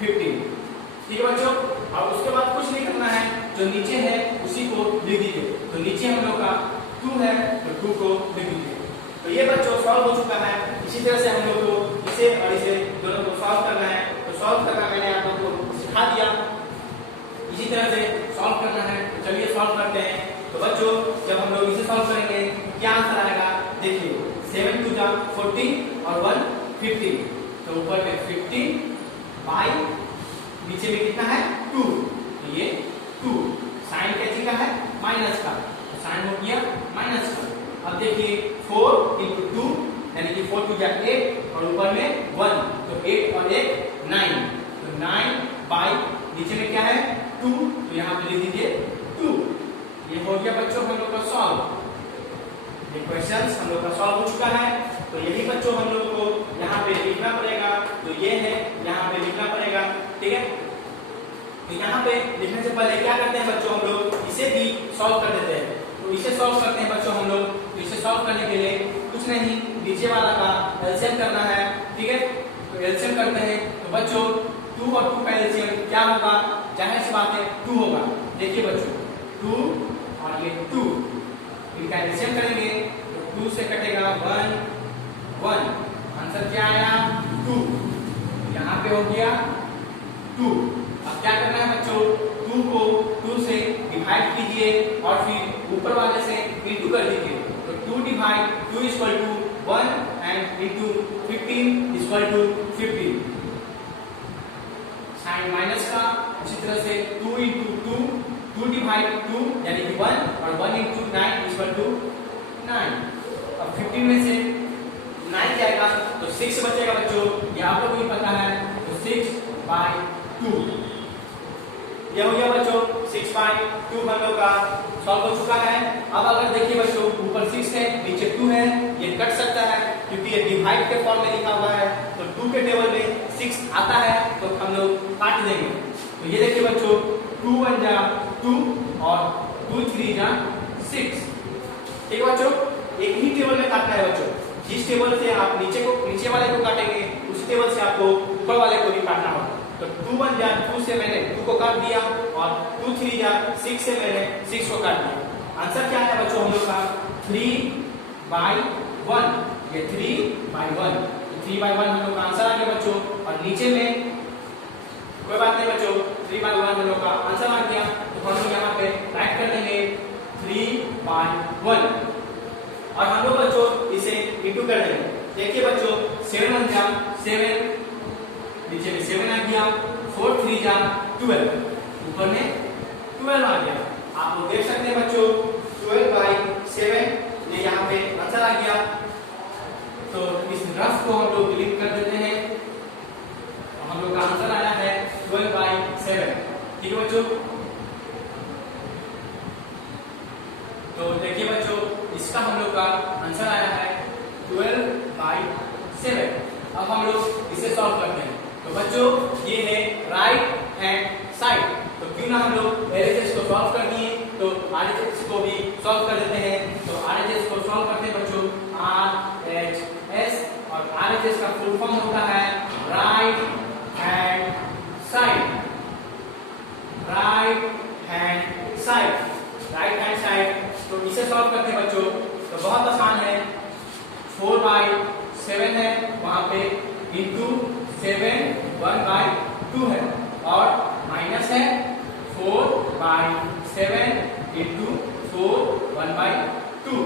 15। ठीक है बच्चों, और उसके बाद कुछ नहीं करना है, जो नीचे है उसी को लिख दीजिए। तो नीचे हम लोग का 2 है तो 2 को लिख दीजिए। तो ये बच्चों सॉल्व हो चुका है। इसी तरह से हम लोग को इसे और इसे दोनों को सॉल्व करना है। तो सॉल्व करना मैंने आप लोगों को सिखा दिया, इसी तरह से सॉल्व करना है। तो चलिए सॉल्व करते हैं। तो बच्चों जब हम लोग इसे सॉल्व करेंगे क्या आंसर आएगा देखिए, 7 2 जा 14 और 1 15, तो ऊपर में 15 बाई नीचे में कितना है 2, तो ये 2 साइन कैसी का है माइनस का, तो साइन हो गया माइनस का। अब देखिए 4 इंटू 2 यानी कि 4 2 जा 8 और ऊपर में 1, तो 8 और 1 9, तो 9 बाई नीचे में क्या है 2, तो यहाँ पे लिख दीजिए 2। ये हो गया बच्चों हम लोग का सॉल्व। ये क्वेश्चंस हम लोग का सॉल्व हो चुका है। तो यही बच्चों हम लोग को यहाँ पे लिखना पड़ेगा, तो ये है यहाँ पे लिखना पड़ेगा। ठीक है, तो यहाँ पे लिखने से पहले क्या करते हैं बच्चों, हम लोग इसे भी सॉल्व कर देते हैं। तो इसे सॉल्व करते हैं बच्चों हम लोग। तो इसे सॉल्व करने के लिए कुछ नहीं, नीचे वाला का एलसीएम करना है। ठीक है, तो एलसीएम करते हैं। तो बच्चों 2 और 2 का एलसीएम क्या होगा, जाहिर सी बात है 2 होगा। देखिए बच्चों 2 और ये 2, इनका एडिशन करेंगे तो 2 से कटेगा 1 1, आंसर क्या आया 2, यहाँ पे हो गया 2। अब क्या करना है बच्चों, 2 को 2 से डिवाइड कीजिए और फिर ऊपर वाले से इंटू कर दीजिए। तो 2 divide 2 equal to 1 and into 15 equal to 15, sign minus का। उसी तरह से 2 इंटू 2, 2 डिवाइड 2 यानी कि 1 और 1 इंटू 9 इक्वल टू 9। अब 15 में से 9 जाएगा तो 6 बचेगा बच्चों, ये आप लोगों को भी पता है। तो 6 बाई 2, ये हो गया बच्चों 6 बाई 2 हम लोग का सॉल्व हो चुका है। अब अगर देखिए बच्चों ऊपर 6 है नीचे 2 है, ये कट सकता है क्योंकि ये डिवाइड के फॉर्म में लिखा हुआ है। तो 2 के टेबल में 6 आता है तो हम लोग काट देंगे। तो ये देखिए बच्चों 2 1 जा 2 और 2 3 जा 6। ठीक है बच्चों, एक ही टेबल में काटना है बच्चों। जिस टेबल से आप नीचे वाले को काटेंगे उस टेबल से आपको ऊपर वाले को भी काटना होगा। तो 2 1 जा 2 से मैंने 2 को काट दिया और 2 3 जा 6 से मैंने 6 को काट दिया। आंसर क्या है बच्चों हम लोग का 3 बाई 1, ये 3 बाई 1, तो 3 बाई 1 हम लोग का आंसर आ गया बच्चों। और नीचे में कोई बात नहीं बच्चों, 3 बाई 1 हम लोग का आंसर आ गया। तो हम लोग यहाँ पे राइट कर देंगे 3 बाई 1 और हम लोग बच्चों इसे इंटू कर देंगे। देखिए बच्चों 7 1 जा 7, नीचे में 7 आ गया, 4 3 जा 12, ऊपर में 12 आ गया। आप लोग देख सकते हैं बच्चों 12 बाई 7, ये यहाँ पे आंसर आ गया। तो इस रफ को हम लोग डिलीट कर देते हैं, हम लोग का आंसर आया है 12 बाई 7। ठीक है बच्चों, तो देखिए बच्चों इसका हम लोग का आंसर आया है 12 बाई 7। अब हम लोग इसे सॉल्व करते हैं। तो बच्चों ये है राइट हैंड साइड, तो क्यों ना हम लोग एलएचएस को सॉल्व कर दिए, तो आरएचएस को भी सॉल्व कर देते हैं। तो आरएचएस को सॉल्व करते हैं बच्चों, आरएचएस, और आरएचएस का फुल फॉर्म होता है right hand side, right hand side, right hand side. तो इसे सॉल्व करते हैं बच्चों, तो बहुत आसान है। 4 बाई 7 है, वहां पे इंटू 7 1 बाई 2 है और माइनस है 4 बाई 7 इंटू 4 1 बाई 2।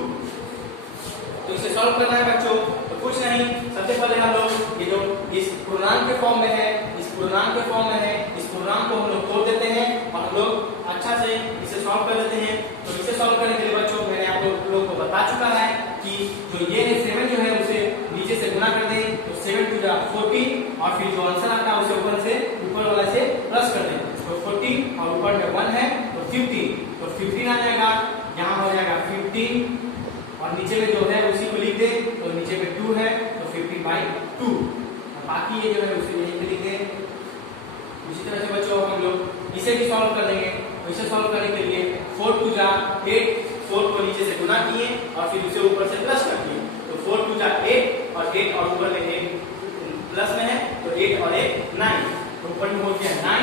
तो इसे सॉल्व करना है बच्चों। तो कुछ नहीं, सबसे पहले हम लोग ये जो इस पूर्णांक के फॉर्म में है, इस पूर्णांक के फॉर्म में है, इस पूर्णांक को हम लोग तोड़ देते हैं और हम लोग अच्छा से इसे सॉल्व कर लेते हैं। तो इसे सॉल्व करने के लिए बच्चों मैंने आप लोगों को बता चुका है कि जो ये है 7 जो है उसे नीचे से गुना कर दें, तो 7 2 जा 14 और फिर जो आंसर आता है उसे ऊपर वाला से प्लस कर दें। तो 14 और ऊपर में 1 है तो 15, तो 15 आ जाएगा, यहाँ हो जाएगा 15 और नीचे में जो है उसी को लिख दे, तो नीचे में 2 है तो 15 बाई 2, बाकी ये जो है उसे यहीं पे लिख दे इसी तरह से बच्चों हम लोग इसे भी सॉल्व कर लेंगे। तो इसे सॉल्व करने के लिए 4 2 जा 8, 4 को नीचे से गुना किए और फिर उसे ऊपर से प्लस कर दिए। तो 4 2 जा 8 और 8 और ऊपर में 8 प्लस में है तो 8 और 1 9। तो ऊपर में हो गया 9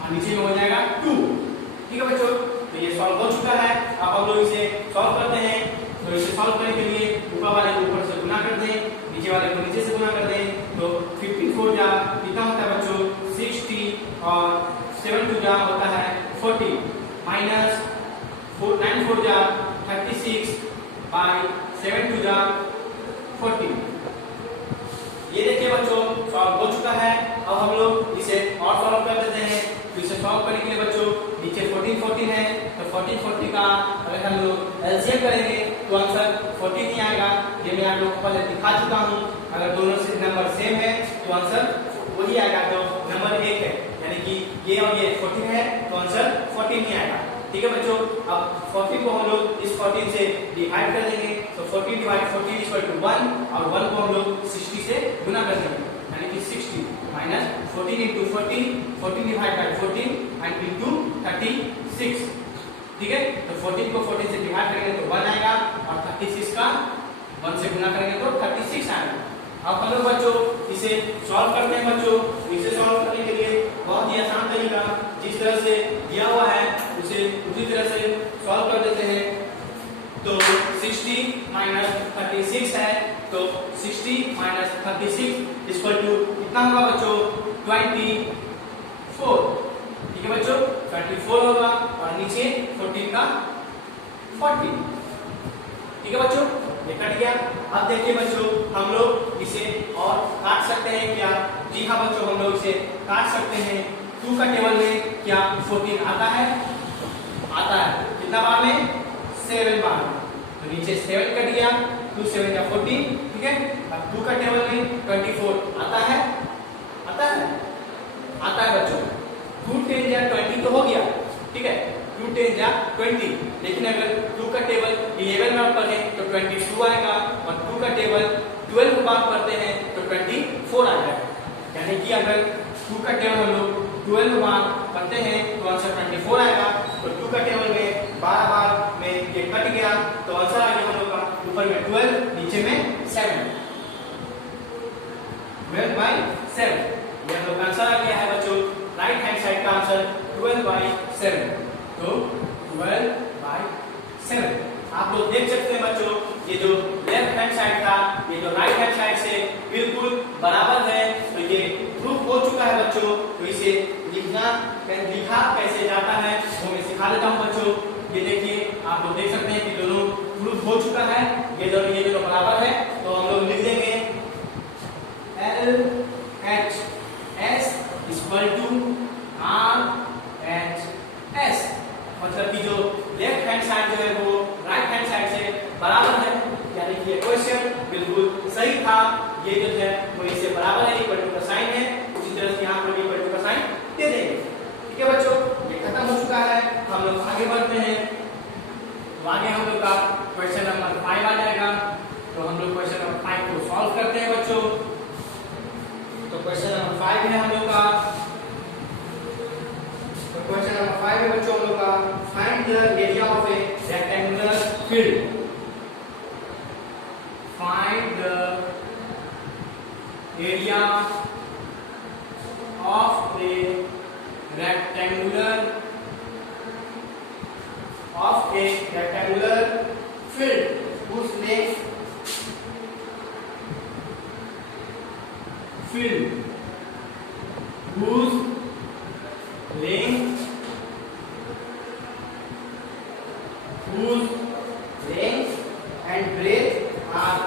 और नीचे में हो जाएगा 2। ठीक है बच्चों, तो ये सॉल्व हो चुका है। अब हम लोग इसे सॉल्व करते हैं। तो इसे सॉल्व करने के लिए ऊपर वाले को ऊपर से गुना कर दें, नीचे वाले को नीचे से गुना कर दें। तो 54 जा कितना होता है बच्चों 60 और 7 2 जा होता है 40 माइनस 9 4 जा 36 बाय 7 2 जा 40। ये देखिए बच्चों सॉल्व हो चुका है। अब हम लोग इसे और सॉल्व कर देते हैं। तो इसे सॉल्व करने के लिए बच्चों नीचे 14 14 है तो 14 40 का अगर हम लोग एलसीएम करेंगे तो आंसर 14 ही आएगा। ये मैं आप लोगों को पहले दिखा चुका हूँ। अगर दोनों से नंबर सेम है तो आंसर वही आएगा। तो नंबर 1 है यानी कि ये और ये 14 है तो आंसर 14 ही आएगा। ठीक है बच्चों, अब 14 को हम लोग इस 14 से डिवाइड कर देंगे। तो 14 डिवाइड 14 इक्वल टू 1 और 1 को हम लोग 60 से गुना कर देंगे यानी कि 60 minus 14 into 14 14 divide by 14 and into 36। ठीक है, तो 14 को 14 से डिवाइड करेंगे तो 1 आएगा और 36 का 1 से गुना करेंगे तो 36 आएगा। अब हम लोग बच्चों इसे सॉल्व करते हैं। बच्चों इसे सॉल्व करने के लिए बहुत ही आसान तरीका जिस तरह से दिया हुआ है उसे उसी तरह से सॉल्व कर देते हैं। तो 60 माइनस 36 है तो 60 माइनस 36 इक्वल टू कितना होगा बच्चों 24। ठीक है बच्चों 24 होगा और नीचे 14 का 40। ठीक है बच्चों, ये कट गया। अब देखिए बच्चों हम लोग इसे और काट सकते हैं क्या? जी हाँ बच्चों, हम लोग इसे काट सकते हैं। 2 का टेबल में क्या 14 आता है? आता है। कितना बार में? 7 बार। तो नीचे 7 कट गया, 2 7 या 14। ठीक है, अब 2 का टेबल में 24 आता है? आता है, आता है बच्चों। 2 10 या 20 तो हो गया। ठीक है, 2 10 या 20। लेकिन अगर 2 का टेबल 11 बार पढ़े तो 22 आएगा और 2 का टेबल 12 बार पढ़ते हैं तो 24 आएगा। यानी कि अगर 2 का टेबल हम लोग 12 बार पढ़ते हैं तो आंसर 24 आएगा। तो 2 का टेबल में 12 बार में ये कट गया तो आंसर आ गया हम लोग का ऊपर में 12 नीचे में 7। 12 by 7 ये हम लोग का आंसर आ गया है बच्चों। राइट हैंड साइड का आंसर 12 by 7। तो 12 by 7 आप लोग देख सकते हैं बच्चों, ये जो लेफ्ट हैंड साइड था ये जो राइट हैंड साइड से बिल्कुल बराबर है। तो ये प्रूफ हो चुका है बच्चों। तो इसे लिखा कैसे जाता है वो मैं सिखा देता हूँ बच्चों। ये देखिए आप लोग देख सकते हैं कि दोनों प्रूफ हो चुका है। ये दोनों बराबर है तो हम लोग लिख देंगे LHS इक्वल टू RHS। मतलब कि जो लेफ्ट हैंड साइड जो है वो राइट हैंड साइड से बराबर है। यानी कि ये क्वेश्चन बिल्कुल सही था। ये जो है वो इससे बराबर है, इक्वल टू का साइन है। उसी तरह से यहाँ पर इक्वल टू का साइन दे देंगे। ठीक है बच्चों, ये खत्म हो चुका है। हम लोग आगे बढ़ते हैं। तो आगे हम लोग का क्वेश्चन नंबर 5 आ जाएगा। तो हम लोग क्वेश्चन नंबर 5 को सॉल्व करते हैं बच्चों। तो क्वेश्चन नंबर 5 है हम लोग का। तो क्वेश्चन नंबर 5 है बच्चों हम लोग का, find the area of A rectangular field. Find the area of A rectangular field whose length and breadth are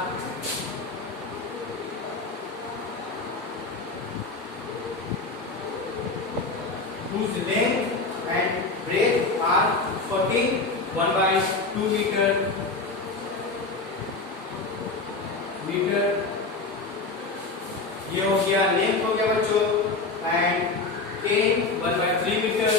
whose length and breadth are 1/2 meter ये हो गया लेंथ हो गया बच्चों एंड k 1/3 मीटर।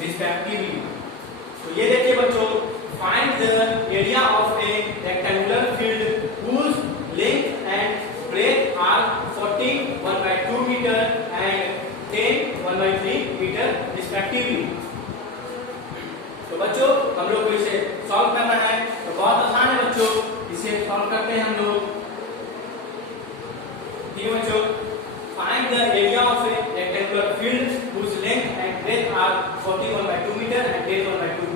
रिस्पेक्टिवली। तो ये देखिए बच्चों, find the area of A rectangular field whose length and breadth are 40 1/2 meter and 10 1/3 meter respectively। तो बच्चों हम लोग को इसे सॉल्व करना है, तो बहुत आसान है बच्चों, इसे सॉल्व करते हैं हम लोग। ठीक है बच्चों, find the area of a rectangular field whose length and breadth are 40 1/2 meter and 10 1/2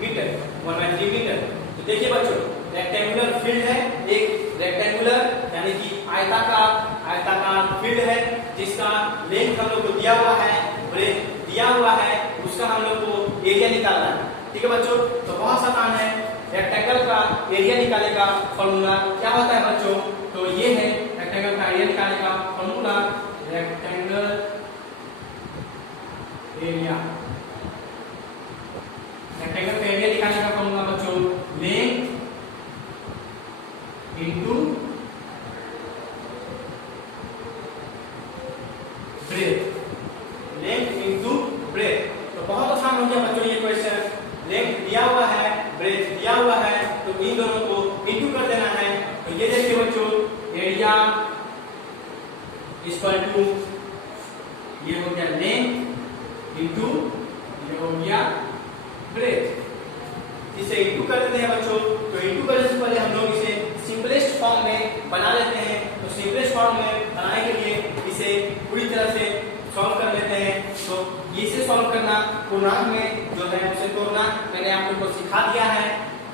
meter 1/3 meter। तो देखिए बच्चों, रेक्टेंगुलर फील्ड है, एक रेक्टेंगुलर यानी कि आयताकार फील्ड है जिसका लेंथ हम लोग को दिया हुआ है, ब्रेथ दिया हुआ है, उसका हम लोग को एरिया निकालना है। ठीक है बच्चों, तो बहुत आसान है। रेक्टेंगल का एरिया निकालने का फॉर्मूला क्या होता है बच्चों? तो ये है रेक्टेंगल का एरिया निकालने का फॉर्मूला, रेक्टेंगल एरिया। रेक्टेंगल का एरिया निकालने का फॉर्मूला बच्चों, length into breadth, length into breadth. तो बहुत आसान हो गया बच्चों ये क्वेश्चन। लेंथ दिया हुआ है, ब्रेथ दिया हुआ है, तो इन दोनों को इनटू कर देना है। तो ये देखिए बच्चों, एरिया इक्वल टू ये हो गया लेंथ इनटू ये हो गया ब्रेथ। इसे इनटू कर देते हैं बच्चों। तो इनटू करने से पहले हम लोग इसे सिंपलेस्ट फॉर्म में बना लेते हैं। तो सिंपलेस्ट फॉर्म में बनाने के लिए इसे पूरी तरह से सॉल्व कर लेते हैं। तो इसे सॉल्व करना पूर्णांक में जो है उसे तोड़ना मैंने आप लोगों को सिखा दिया है,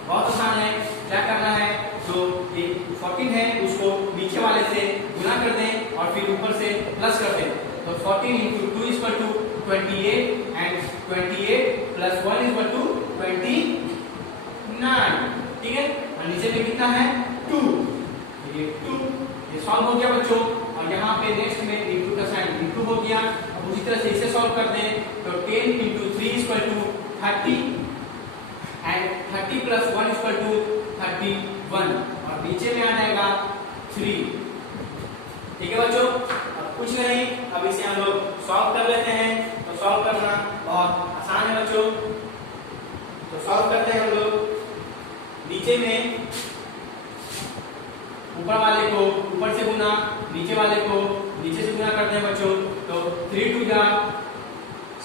बहुत आसान है। क्या करना है, जो ये 14 है उसको नीचे वाले से गुना कर दें और फिर ऊपर से प्लस कर दें। तो 14 into 2 is equal to 28 and 28 plus 1 is equal to 29। ठीक है, और नीचे में कितना है 2, ये 2, ये सॉल्व हो गया बच्चों। और यहाँ पे नेक्स्ट में इंटू का साइन इंटू हो गया। अब उसी तरह से इसे सॉल्व कर दें। तो 10 into 3 is equal to 30 and 30 plus 1 is equal to 31 और नीचे में आ जाएगा 3। ठीक है बच्चों, अब कुछ नहीं, अब इसे हम लोग सॉल्व कर लेते हैं। तो सॉल्व करना बहुत आसान है बच्चों। तो सॉल्व करते हैं हम लोग। नीचे में ऊपर वाले को ऊपर से गुना, नीचे वाले को नीचे से गुना करते हैं बच्चों। तो 3 2 जा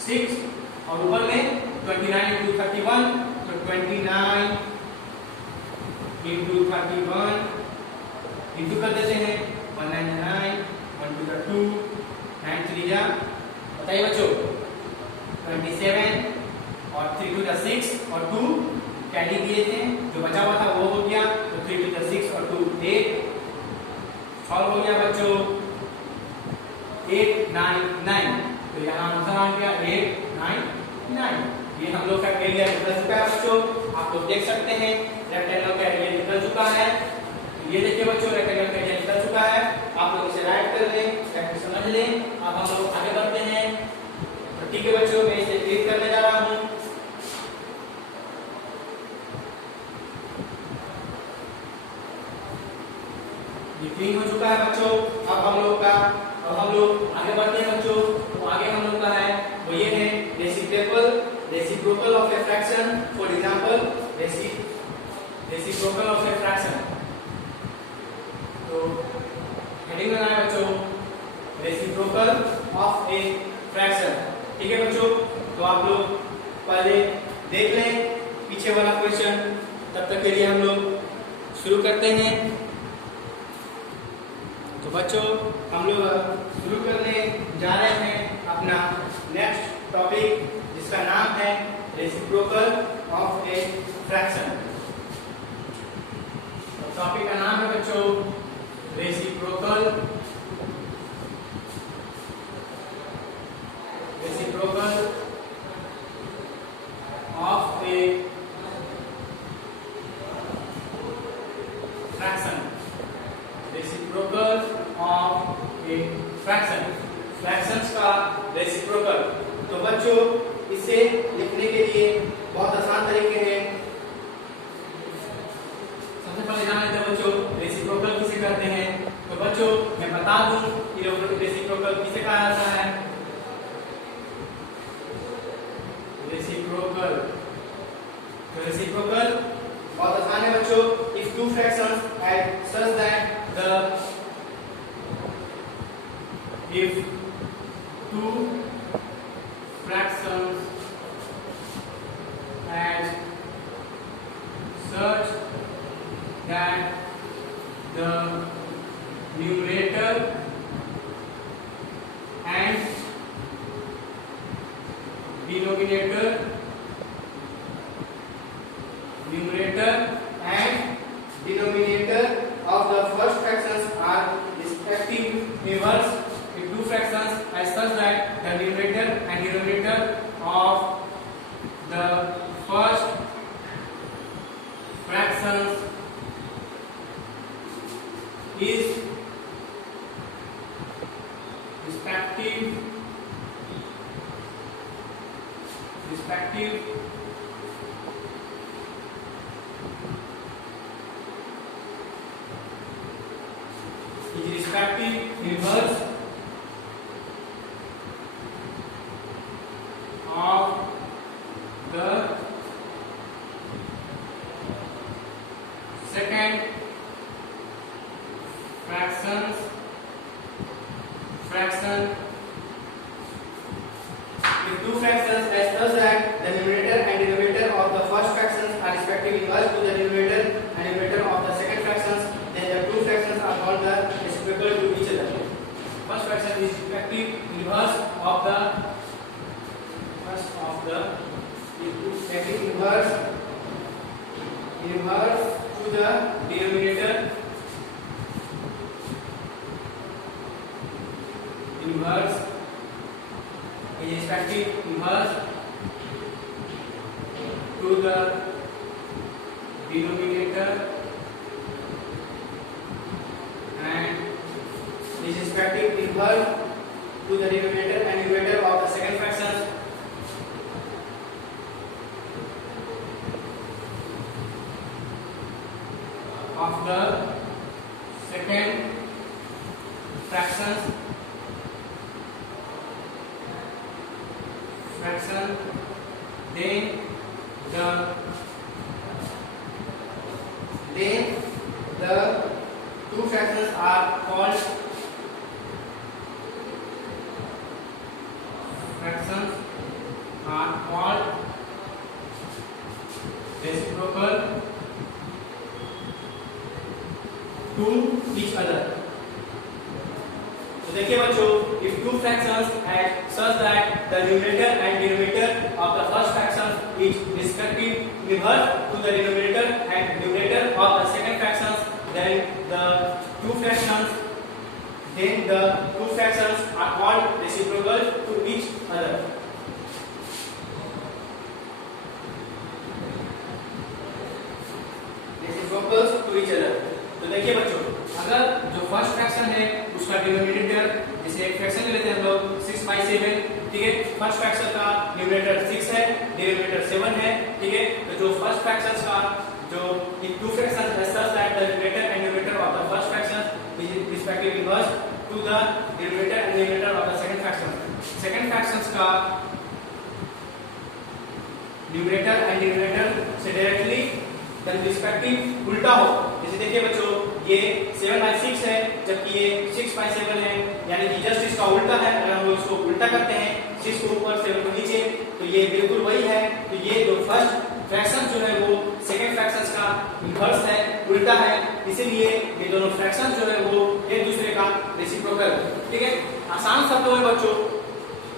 6 और ऊपर में 29 into 31, तो 29 into 31 इंटू कर देते हैं 199 1 2 2 9 3 जा, बताइए बच्चों 27 और 3 2 6 और 2 कैरी दिए थे, जो बचा हुआ था वो हो गया। तो 3 2 6 और 2 8 सॉल्व हो गया बच्चों 899। तो यहाँ आंसर आ गया 899। ये हम लोग का एरिया निकल चुका है बच्चों, आप लोग देख सकते हैं रेक्टेंगल का एरिया निकल चुका है। ये देखिए बच्चों, रेक्टेंगल का एरिया निकल चुका है। आप लोग इसे राइट कर लें, समझ लें। अब हम लोग आगे बढ़ते हैं। तो ठीक है बच्चों, मैं इसे क्लिक करने जा रहा हूँ। ये क्लीन हो चुका है बच्चों। अब हम लोग आगे बढ़ते हैं बच्चों। तो आगे हम लोग का है वो ये है reciprocal of a fraction. For example reciprocal of a fraction. तो हेडिंग लगाना है बच्चों, रेसिप्रोकल ऑफ ए फ्रैक्शन। ठीक है बच्चों, तो आप लोग पहले देख लें पीछे वाला क्वेश्चन, तब तक के लिए हम लोग शुरू करते हैं। तो बच्चों हम लोग शुरू करने जा रहे हैं अपना नेक्स्ट टॉपिक, जिसका नाम है रेसिप्रोकल ऑफ ए फ्रैक्शन। तो टॉपिक का नाम है बच्चों reciprocal of a fraction. Reciprocal of a fraction, fractions का रेसिप्रोकल। तो बच्चों इसे लिखने के लिए बहुत आसान तरीके हैं। सबसे पहले जान लेते हैं बच्चों रेसिप्रोकल किसे कहते हैं। तो बच्चों मैं बता दूं कि रेसिप्रोकल किसे कहा जाता है। रेसिप्रोकल बहुत आसान है बच्चों। If two two fractions at such that the if two fractions at such that the numerator and denominator of the first fractions are respective inverse. If two fractions are such that the numerator and denominator of the first fractions is respective inverse of the second fraction. If two fractions as such that the numerator and denominator of the first fractions are respectively inverse to the numerator and numerator of the second fractions, then the two fractions are called the reciprocal to each other. First fraction is respective inverse of the inverse to the denominator, inverse is respective inverse to the denominator and is respective inverse to the denominator and numerator of the second fractions. Of the second fraction, then the two fractions are called reciprocal to each other. तो देखिए बच्चों, if two fractions at such that the numerator and denominator of the first fraction is respective inverse to the denominator and numerator of the second fractions, then the two fractions are called reciprocal to each other. Reciprocals to each other. तो देखिए बच्चों, अगर जो first fraction है उसका denominator, जैसे एक fraction लेते हैं हम लोग 6/7, ठीक है। फर्स्ट फ्रैक्शन का डिनोमिनेटर 6 है, डिनोमिनेटर 7 है, ठीक है। तो जो फर्स्ट फ्रैक्शन का जो इन टू फ्रैक्शंस है such that the denominator and numerator of the first fraction is respectively inverse two the denominator and numerator of the second fraction. Second fractions का न्यूमरेटर एंड डिनोमिनेटर से directly then respective उल्टा हो। जैसे देखिए बच्चों, ये 7/6 है जबकि ये 6/7 है, यानी कि जस्ट इसका उल्टा है। अगर हम इसको उल्टा करते हैं 6 को ऊपर 7 को नीचे, तो ये बिल्कुल वही है। तो ये जो फर्स्ट फ्रैक्शन जो है वो सेकंड फ्रैक्शंस का इनवर्स है, उल्टा है, इसीलिए ये दोनों फ्रैक्शंस जो है वो एक दूसरे का रेसिप्रोकल है, ठीक है। आसान शब्दों में बच्चों,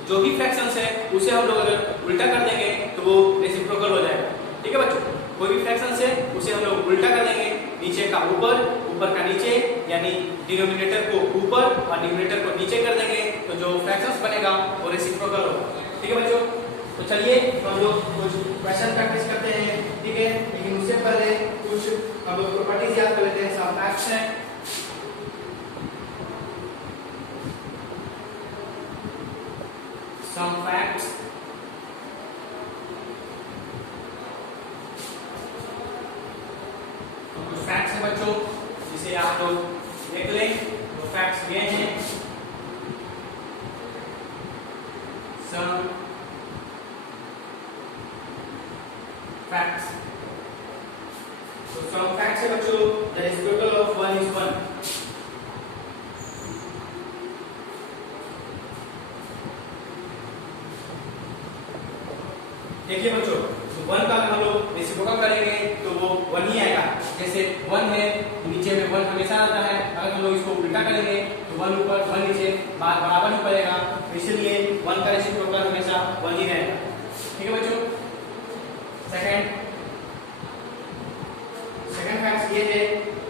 जो भी फ्रैक्शंस है उसे हम लोग अगर उल्टा कर देंगे तो वो रेसिप्रोकल हो जाएगा, ठीक है बच्चों। कोई भी फ्रैक्शन है उसे हम लोग उल्टा कर देंगे, नीचे का ऊपर, ऊपर का नीचे, यानी डिनोमिनेटर को ऊपर और न्यूमरेटर को नीचे कर देंगे, तो जो फ्रैक्शंस बनेगा वो रेसिप्रोकल होगा, ठीक है बच्चों। तो चलिए हम लोग कुछ क्वेश्चन प्रैक्टिस करते हैं, ठीक है। लेकिन उससे पहले कुछ हम लोग प्रॉपर्टीज याद कर लेते हैं। सम फैक्ट्स हैं, सम फैक्ट्स, फैक्ट्स है बच्चों, जिसे आप लोग देख लें। तो फैक्ट्स ये हैं, सम फैक्ट्स। तो सम फैक्ट्स है बच्चों, द रेसिप्रोकल ऑफ 1 is 1. देखिए बच्चों, तो 1 का हम लोग रेसिप्रोकल करेंगे तो वो 1 ही आएगा। जैसे 1 है, नीचे में 1 हमेशा आता है। अगर हम लोग इसको उल्टा करेंगे तो 1 ऊपर 1 नीचे, बात बराबर ही पड़ेगा। इसलिए 1 का रेसिप्रोकल हमेशा 1 ही रहेगा। ठीक है बच्चों। सेकंड फैक्ट ये है,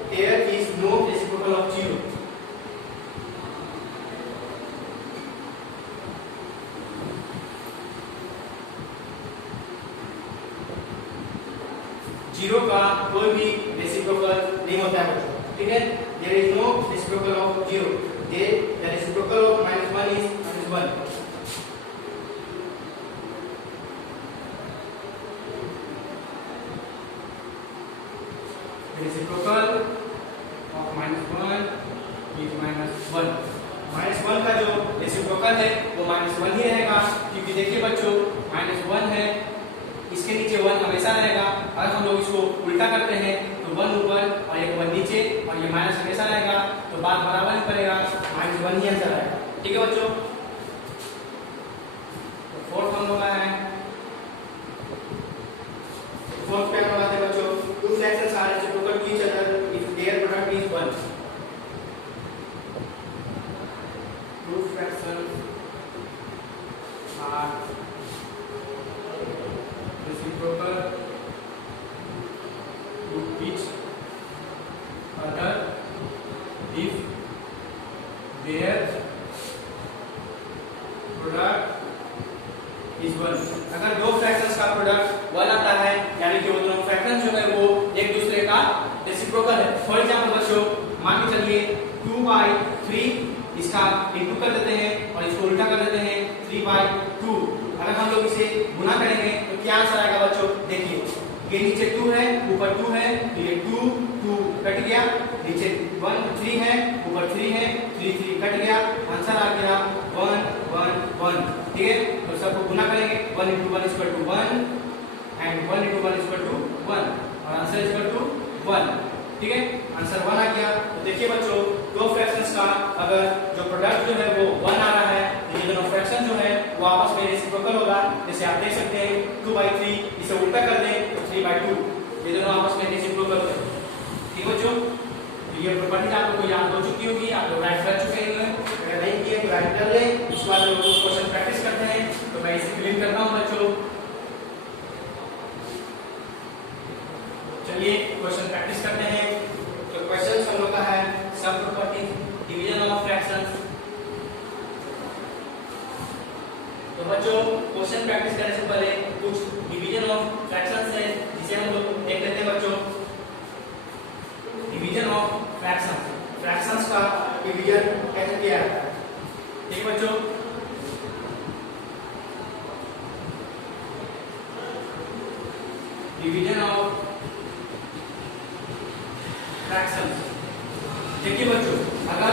there is no reciprocal of 0। Zero का कोई भी रेसिप्रोकल नहीं होता है बच्चों। ठीक है, there is no reciprocal of 0। The reciprocal of -1 is -1. Reciprocal of -1 is -1. -1 का जो रेसिप्रोकल है वो -1 ही रहेगा, क्योंकि देखिए बच्चों, -1 है, इसके नीचे 1 हमेशा रहेगा। अगर हम लोग इसको उल्टा करते हैं तो 1 ऊपर और एक 1 नीचे, और ये माइनस हमेशा रहेगा, तो बात बराबर ही पड़ेगा, -1 ही आंसर आएगा। ठीक है बच्चों। तो फोर्थ हम लोग का है, फोर्थ पे हम लोग आते हैं बच्चों, two fractions are reciprocal to each other if their product is 1। Two fractions are reciprocal to each other if their product is 1। अगर दो फ्रैक्शंस का प्रोडक्ट 1 आता है, यानी कि वो दोनों फ्रैक्शन जो है वो एक दूसरे का रेसिप्रोकल है। फॉर एग्जांपल बच्चों, मान के चलिए 2/3 इसका इनटू कर देते हैं और इसको उल्टा कर देते हैं 3/2। अगर हम लोग इसे गुना करेंगे तो क्या आंसर आएगा बच्चों? देखिए, ये नीचे 2 है, ऊपर 2 है, तो ये 2 2 कट गया, नीचे 1 3 है, ऊपर 3 है, 3 3 कट गया, आंसर आ गया 1 1 1। ठीक है, तो सबको गुना करेंगे, 1 × 1 = 1 एंड 1 × 1 = 1 और आंसर = 1। ठीक है, आंसर 1 आ गया। तो देखिए बच्चों, दो फ्रैक्शंस का अगर जो प्रोडक्ट जो है वो 1 आ रहा है, तो ये दोनों फ्रैक्शन जो है वो आपस में रेसिप्रोकल होगा। जैसे आप देख सकते हैं 2/3, इसे उल्टा कर दें तो 3/2, ये दोनों आपस में रेसिप्रोकल होते हैं। ठीक बच्चों, तो ये प्रॉपर्टी आप लोगों को याद हो चुकी होगी, आप लोग राइट कर चुके हैं। अगर नहीं किए तो राइट कर लें। उसके बाद लोग क्वेश्चन प्रैक्टिस करते हैं, तो मैं इसे क्लीन करता हूँ बच्चों। चलिए क्वेश्चन प्रैक्टिस करते हैं। तो क्वेश्चन हम लोग का है सब प्रॉपर्टी डिवीजन ऑफ फ्रैक्शंस। तो बच्चों, क्वेश्चन प्रैक्टिस करने से पहले कुछ डिवीजन ऑफ फ्रैक्शंस है, जिसे हम लोग देख लेते हैं बच्चों। डिवीजन ऑफ फ्रैक्शंस, फ्रैक्शंस का डिवीजन कैसे किया जाता है? ठीक बच्चों, डिवीजन ऑफ फ्रैक्शंस। देखिए बच्चों, अगर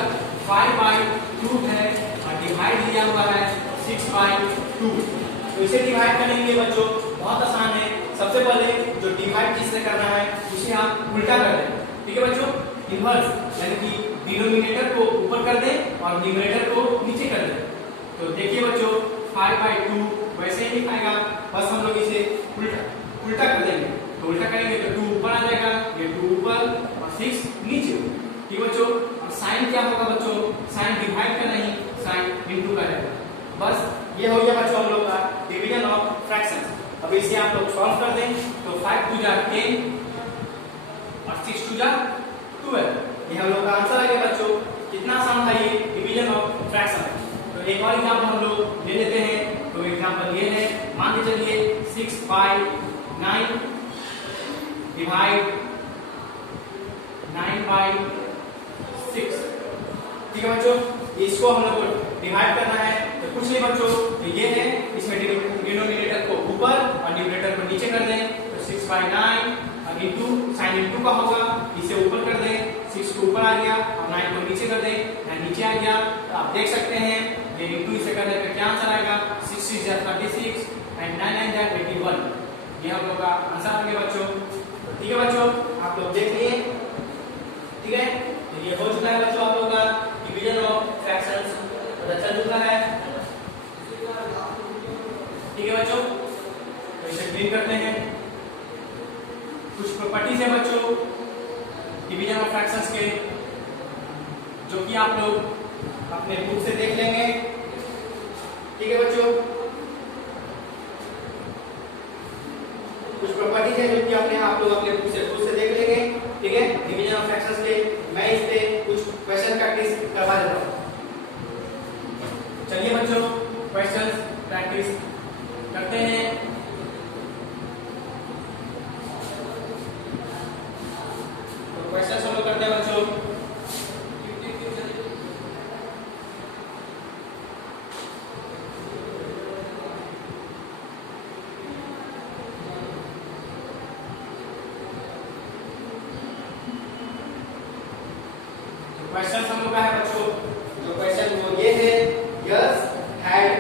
5/2 है और डिवाइड दिया हुआ है 6/2, तो इसे डिवाइड करेंगे बच्चों, बहुत आसान है। सबसे पहले जो डिवाइड जिससे करना है उसे आप उल्टा कर दें। ठीक है बच्चों, इनवर्स, यानी कि डिनोमिनेटर को ऊपर कर दें और न्यूमरेटर को नीचे कर दें। तो देखिए बच्चों, 5/2 वैसे ही दिखाएगा, बस हम लोग इसे उल्टा कर देंगे। तो उल्टा करेंगे तो 2 ऊपर आ जाएगा, ये 2 ऊपर और 6 नीचे। ठीक बच्चों, अब साइन क्या होगा बच्चों? साइन डिवाइड का नहीं, साइन इनटू का रहेगा। बस ये हो गया बच्चों हम लोग का डिवीजन ऑफ फ्रैक्शंस। अब इसे आप लोग सॉल्व कर दें तो 5 2 जा 10 और 6 2 जा 12। ये हम लोग का आंसर आ गया बच्चों। कितना आसान था ये डिवीजन ऑफ फ्रैक्शन। तो एक और एग्जांपल हम लोग ले लेते हैं। तो एग्जांपल ये है, मान के चलिए 6/9 डिवाइड 9/6। ठीक है बच्चों, इसको हम लोग को डिवाइड करना है। तो कुछ नहीं बच्चों, तो ये है, इसमें डिनोमिनेटर को ऊपर और न्यूमरेटर को नीचे कर दें। तो 6/9 और इनटू साइन इनटू का होगा, इसे ऊपर कर दें, 6 को ऊपर आ गया और 9 को नीचे कर दें, 9 नीचे आ गया। तो आप देख सकते हैं ये इनटू इसे करने पे क्या आंसर आएगा? 6 6 जा 36 एंड 9 9 जा 21। ये हम लोग का आंसर आ गया बच्चों। तो ठीक है बच्चों, आप लोग देख लिए चलता है। ठीक है बच्चों, तो इसे क्लीन करते हैं। कुछ प्रॉपर्टीज है बच्चों डिवीजन ऑफ फ्रैक्शंस के, जो कि आप लोग अपने बुक से देख लेंगे। ठीक है बच्चों, कुछ प्रॉपर्टीज है जो कि आप लोग अपने बुक से खुद से देख लेंगे। ठीक है, डिवीजन ऑफ फ्रैक्शंस के मैं इस पे कुछ क्वेश्चन प्रैक्टिस करवा देता हूँ। चलिए बच्चों, क्वेश्चन प्रैक्टिस करते हैं। तो क्वेश्चन हम लोग करते हैं बच्चों। क्वेश्चन हम लोग का है बच्चों, जो क्वेश्चन वो ये है, यस had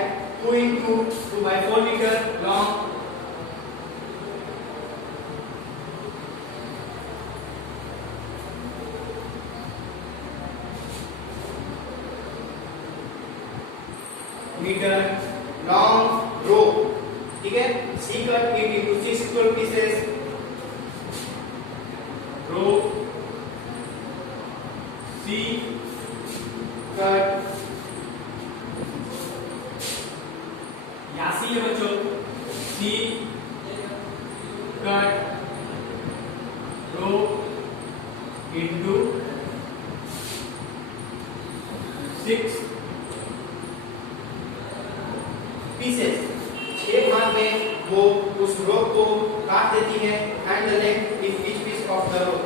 2 into 2/4 metre long metre long rope. ठीक है, she cut it into 6 equal pieces। Rope she cut Yasi है बच्चों, she cut rope into 6 pieces. 6 भाग में वो उस रोप को काट देती है। And the length is each piece of the rope.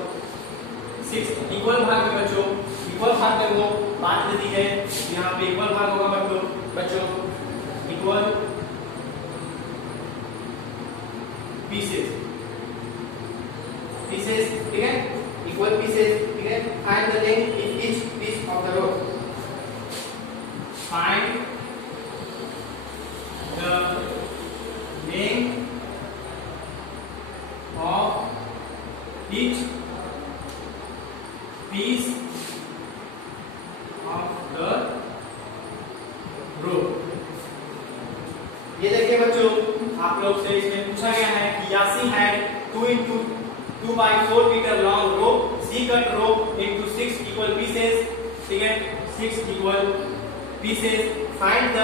6 equal भाग में बच्चों, इक्वल भाग में वो बांट देती है। यहाँ पे इक्वल भाग होगा बच्चों, इक्वल पीसेस, पीसेस। ठीक है, इक्वल पीसेस। ठीक है, find the length in each piece of the rope. Find the length of each piece of the rope। ये देखिए बच्चों, आप लोग से इसमें पूछा गया है कि Yasi had 2 into 2/4 metre long rope, she cut rope into 6 equal pieces। ठीक है, 6 equal pieces। Find the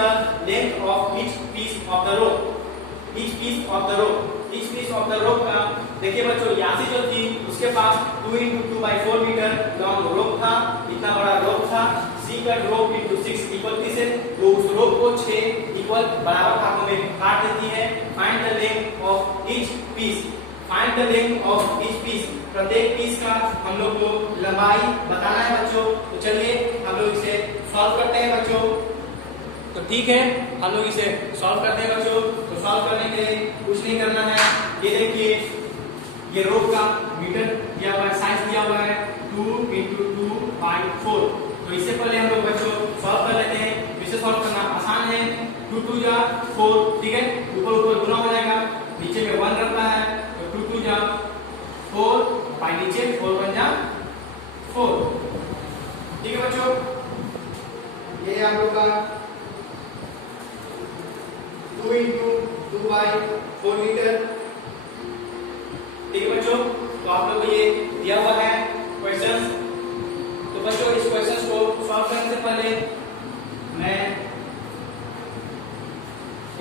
length of each piece of the rope. Each piece of the rope, each piece of the rope का देखिए बच्चों, यासी जो थी उसके पास 2 into 2/4 metre long rope था, इतना बड़ा रोप था। She cut rope into 6 equal pieces, वो उस रोप को 6 इक्वल बराबर भागों में काट देती है। Find the length of each piece. Find the length of each piece, प्रत्येक पीस का हम लोग को लंबाई बताना है बच्चों। तो चलिए हम लोग इसे सॉल्व करते हैं बच्चों। तो ठीक है, हम लोग इसे सॉल्व करते हैं बच्चों। तो सॉल्व करने के लिए कुछ नहीं करना है। ये देखिए, ये रोप का मीटर दिया हुआ है, साइज दिया हुआ है 2 into 2/4। तो इससे पहले हम लोग बच्चों सॉल्व कर लेते हैं। इसे सॉल्व करना आसान है। 2 2 जा 4। ठीक है, ऊपर ऊपर गुना हो जाएगा, नीचे में 1 रहता है। तो 2 2 जा 4, बाई नीचे 4 1 जा 4। ठीक है बच्चों, ये आप लोग का 2 into 2/4 मीटर। ठीक है बच्चों, तो आप लोग को ये दिया हुआ है क्वेश्चन। तो बच्चों इस क्वेश्चन को सॉल्व करने से पहले मैं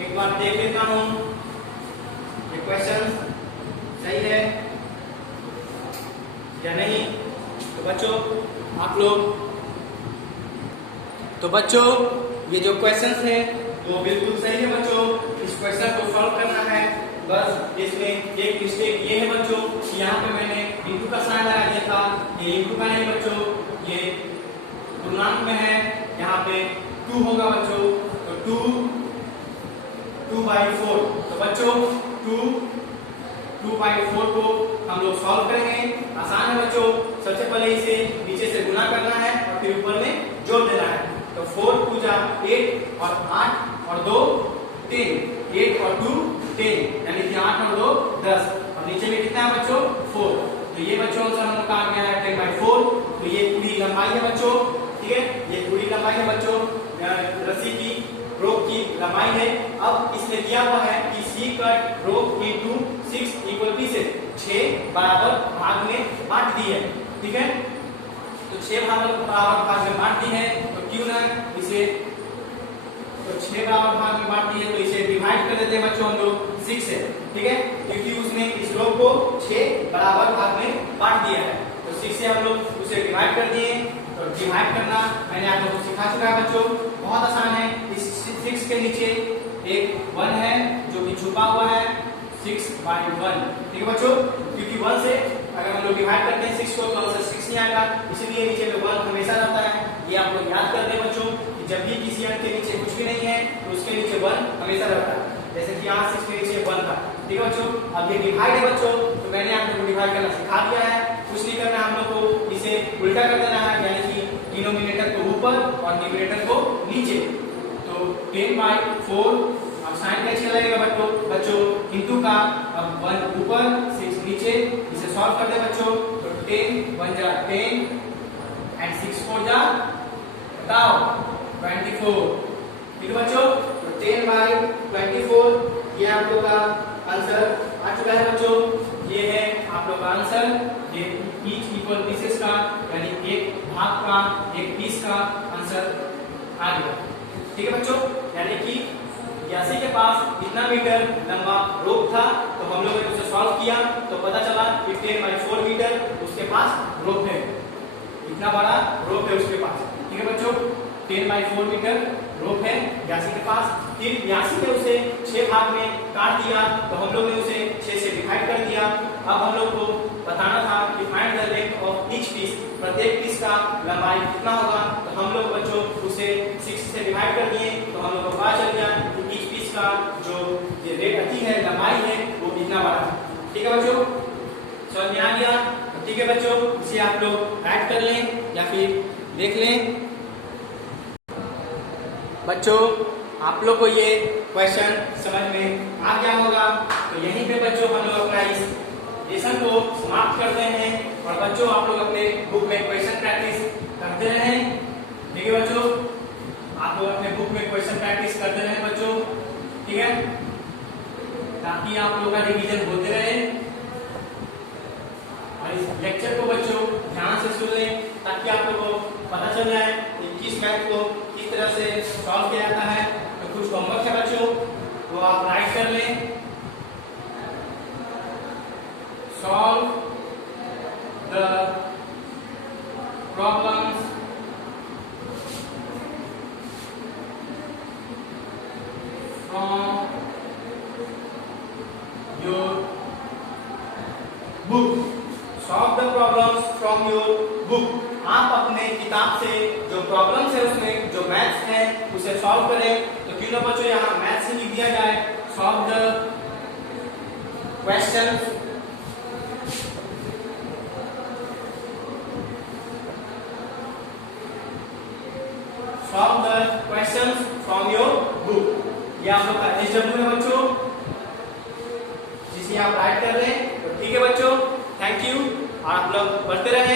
एक बार देख लेता हूं ये क्वेश्चन सही है या नहीं। तो बच्चों आप लोग, तो बच्चों ये जो क्वेश्चन है वो बिल्कुल सही है बच्चों। इस क्वेश्चन को सॉल्व करना है। बस इसमें एक मिस्टेक ये है बच्चों कि यहाँ पे मैंने इंटू का साइन लगा दिया था। ये इंटू का नहीं बच्चों, ये पूर्णांक में है। यहाँ पे 2 होगा बच्चों। तो 2/4। तो बच्चों 2/4 को हम लोग सॉल्व करेंगे। आसान है बच्चों। सबसे पहले इसे नीचे से गुना करना है और फिर ऊपर में जोड़ देना है। तो 4 2 जा 8 और 8 और 2 3, 8 और 2 10, यानी कि 8 और 2 10। और नीचे में कितना है बच्चों 4। तो ये बच्चों आंसर हम लोग का आ गया है 10/4। तो ये पूरी लंबाई है बच्चों। ठीक है, ये पूरी लंबाई है बच्चों। रस्सी की रोप की लंबाई है। अब इसने दिया हुआ है कि सी कट रोप इनटू 6 इक्वल पीसेस, 6 बराबर भाग में बांट दी है। ठीक है, तो 6 बराबर भाग में बांट दी है, तो क्यों ना इसे, तो 6 बराबर भाग में बांट दी है तो इसे डिवाइड कर देते हैं बच्चों हम लोग 6 से। ठीक है, क्योंकि उसने इस रोप को 6 बराबर भाग में बांट दिया है, तो 6 से हम लोग उसे डिवाइड कर दिए। तो डिवाइड करना मैंने आप लोगों को सिखा चुका है बच्चों, बहुत आसान है। इस 6 के नीचे एक 1 है जो कि छुपा हुआ है, 6/1। ठीक है बच्चों, क्योंकि 1 से अगर हम लोग डिवाइड करते हैं 6 को तो आंसर 6 नहीं आएगा, इसीलिए नीचे में 1 हमेशा रहता है। ये आप लोग याद कर दें बच्चों कि जब भी किसी अंक के नीचे कुछ भी नहीं है तो उसके नीचे 1 हमेशा रहता है, जैसे कि यहाँ 6 के नीचे 1 था। ठीक है बच्चों, अब ये डिवाइड है बच्चों, तो मैंने आप लोगों को डिवाइड करना सिखा दिया है। कुछ नहीं करना, हम लोग को इसे उल्टा कर देना है, यानी कि डिनोमिनेटर को ऊपर और न्यूमरेटर को नीचे। तो 10/4, अब साइन कैसे लगेगा बच्चों इनटू का, अब 1 ऊपर 6 नीचे, इसे सॉल्व कर दे बच्चों। तो 10 1 जा 10 एंड 6 4 जा बताओ 24। ठीक है बच्चों, तो 10/24 ये आप लोग का आंसर आ चुका है बच्चों। ये है आप लोग का आंसर, ये ईच इक्वल पीसेस का, यानी एक भाग का, एक पीस का आंसर आ गया। ठीक है बच्चों, यानी कि यासी के पास इतना मीटर लंबा रोप था, तो हम लोगों ने उसे सॉल्व किया तो पता चला कि 10/4 मीटर उसके पास रोप है, इतना बड़ा रोप है उसके पास। ठीक है बच्चों, 10/4 मीटर रोप है यासी के पास। फिर यासी ने उसे 6 भाग में काट दिया, तो हम लोग ने उसे 6 से डिवाइड कर दिया। अब हम लोग को बताना था कि find the length of each piece, प्रत्येक पीस का लंबाई कितना होगा, तो हम लोग बच्चों उसे 6 से डिवाइड कर दिए, तो हम लोग को पता चल गया कि ईच पीस का जो ये रेट आती है, लंबाई है, वो इतना बड़ा है। ठीक है बच्चों, समझ में आ गया? ठीक है बच्चों, इसे आप लोग ऐड कर लें या फिर देख लें। बच्चों आप लोग को ये क्वेश्चन समझ में आ गया होगा, तो यहीं पे बच्चों हम लोग अपना इस लेसन को समाप्त करते हैं। और बच्चों आप लोग अपने बुक में क्वेश्चन प्रैक्टिस करते रहें। ठीक है बच्चों, आप लोग अपने बुक में क्वेश्चन प्रैक्टिस करते रहें बच्चों। ठीक है, ताकि आप लोगों का रिवीजन होते रहे। और इस लेक्चर को बच्चों ध्यान से सुन लें, ताकि आप लोगों को पता चल जाए कि किस मैथ को किस तरह से सॉल्व किया जाता है। तो कुछ होमवर्क है बच्चों, वो आप राइट कर लें। Solve the problems from your book. Solve the problems from your book. आप अपने किताब से जो प्रॉब्लम्स है उसमें जो मैथ्स है उसे सॉल्व करें। तो क्यों ना बच्चों यहाँ मैथ्स ही लिख दिया जाए। Solve the question from your book. ये आप लोग का SW है बच्चों, जिसे आप राइट कर लें। तो ठीक है बच्चों, थैंक यू। और आप लोग पढ़ते रहें।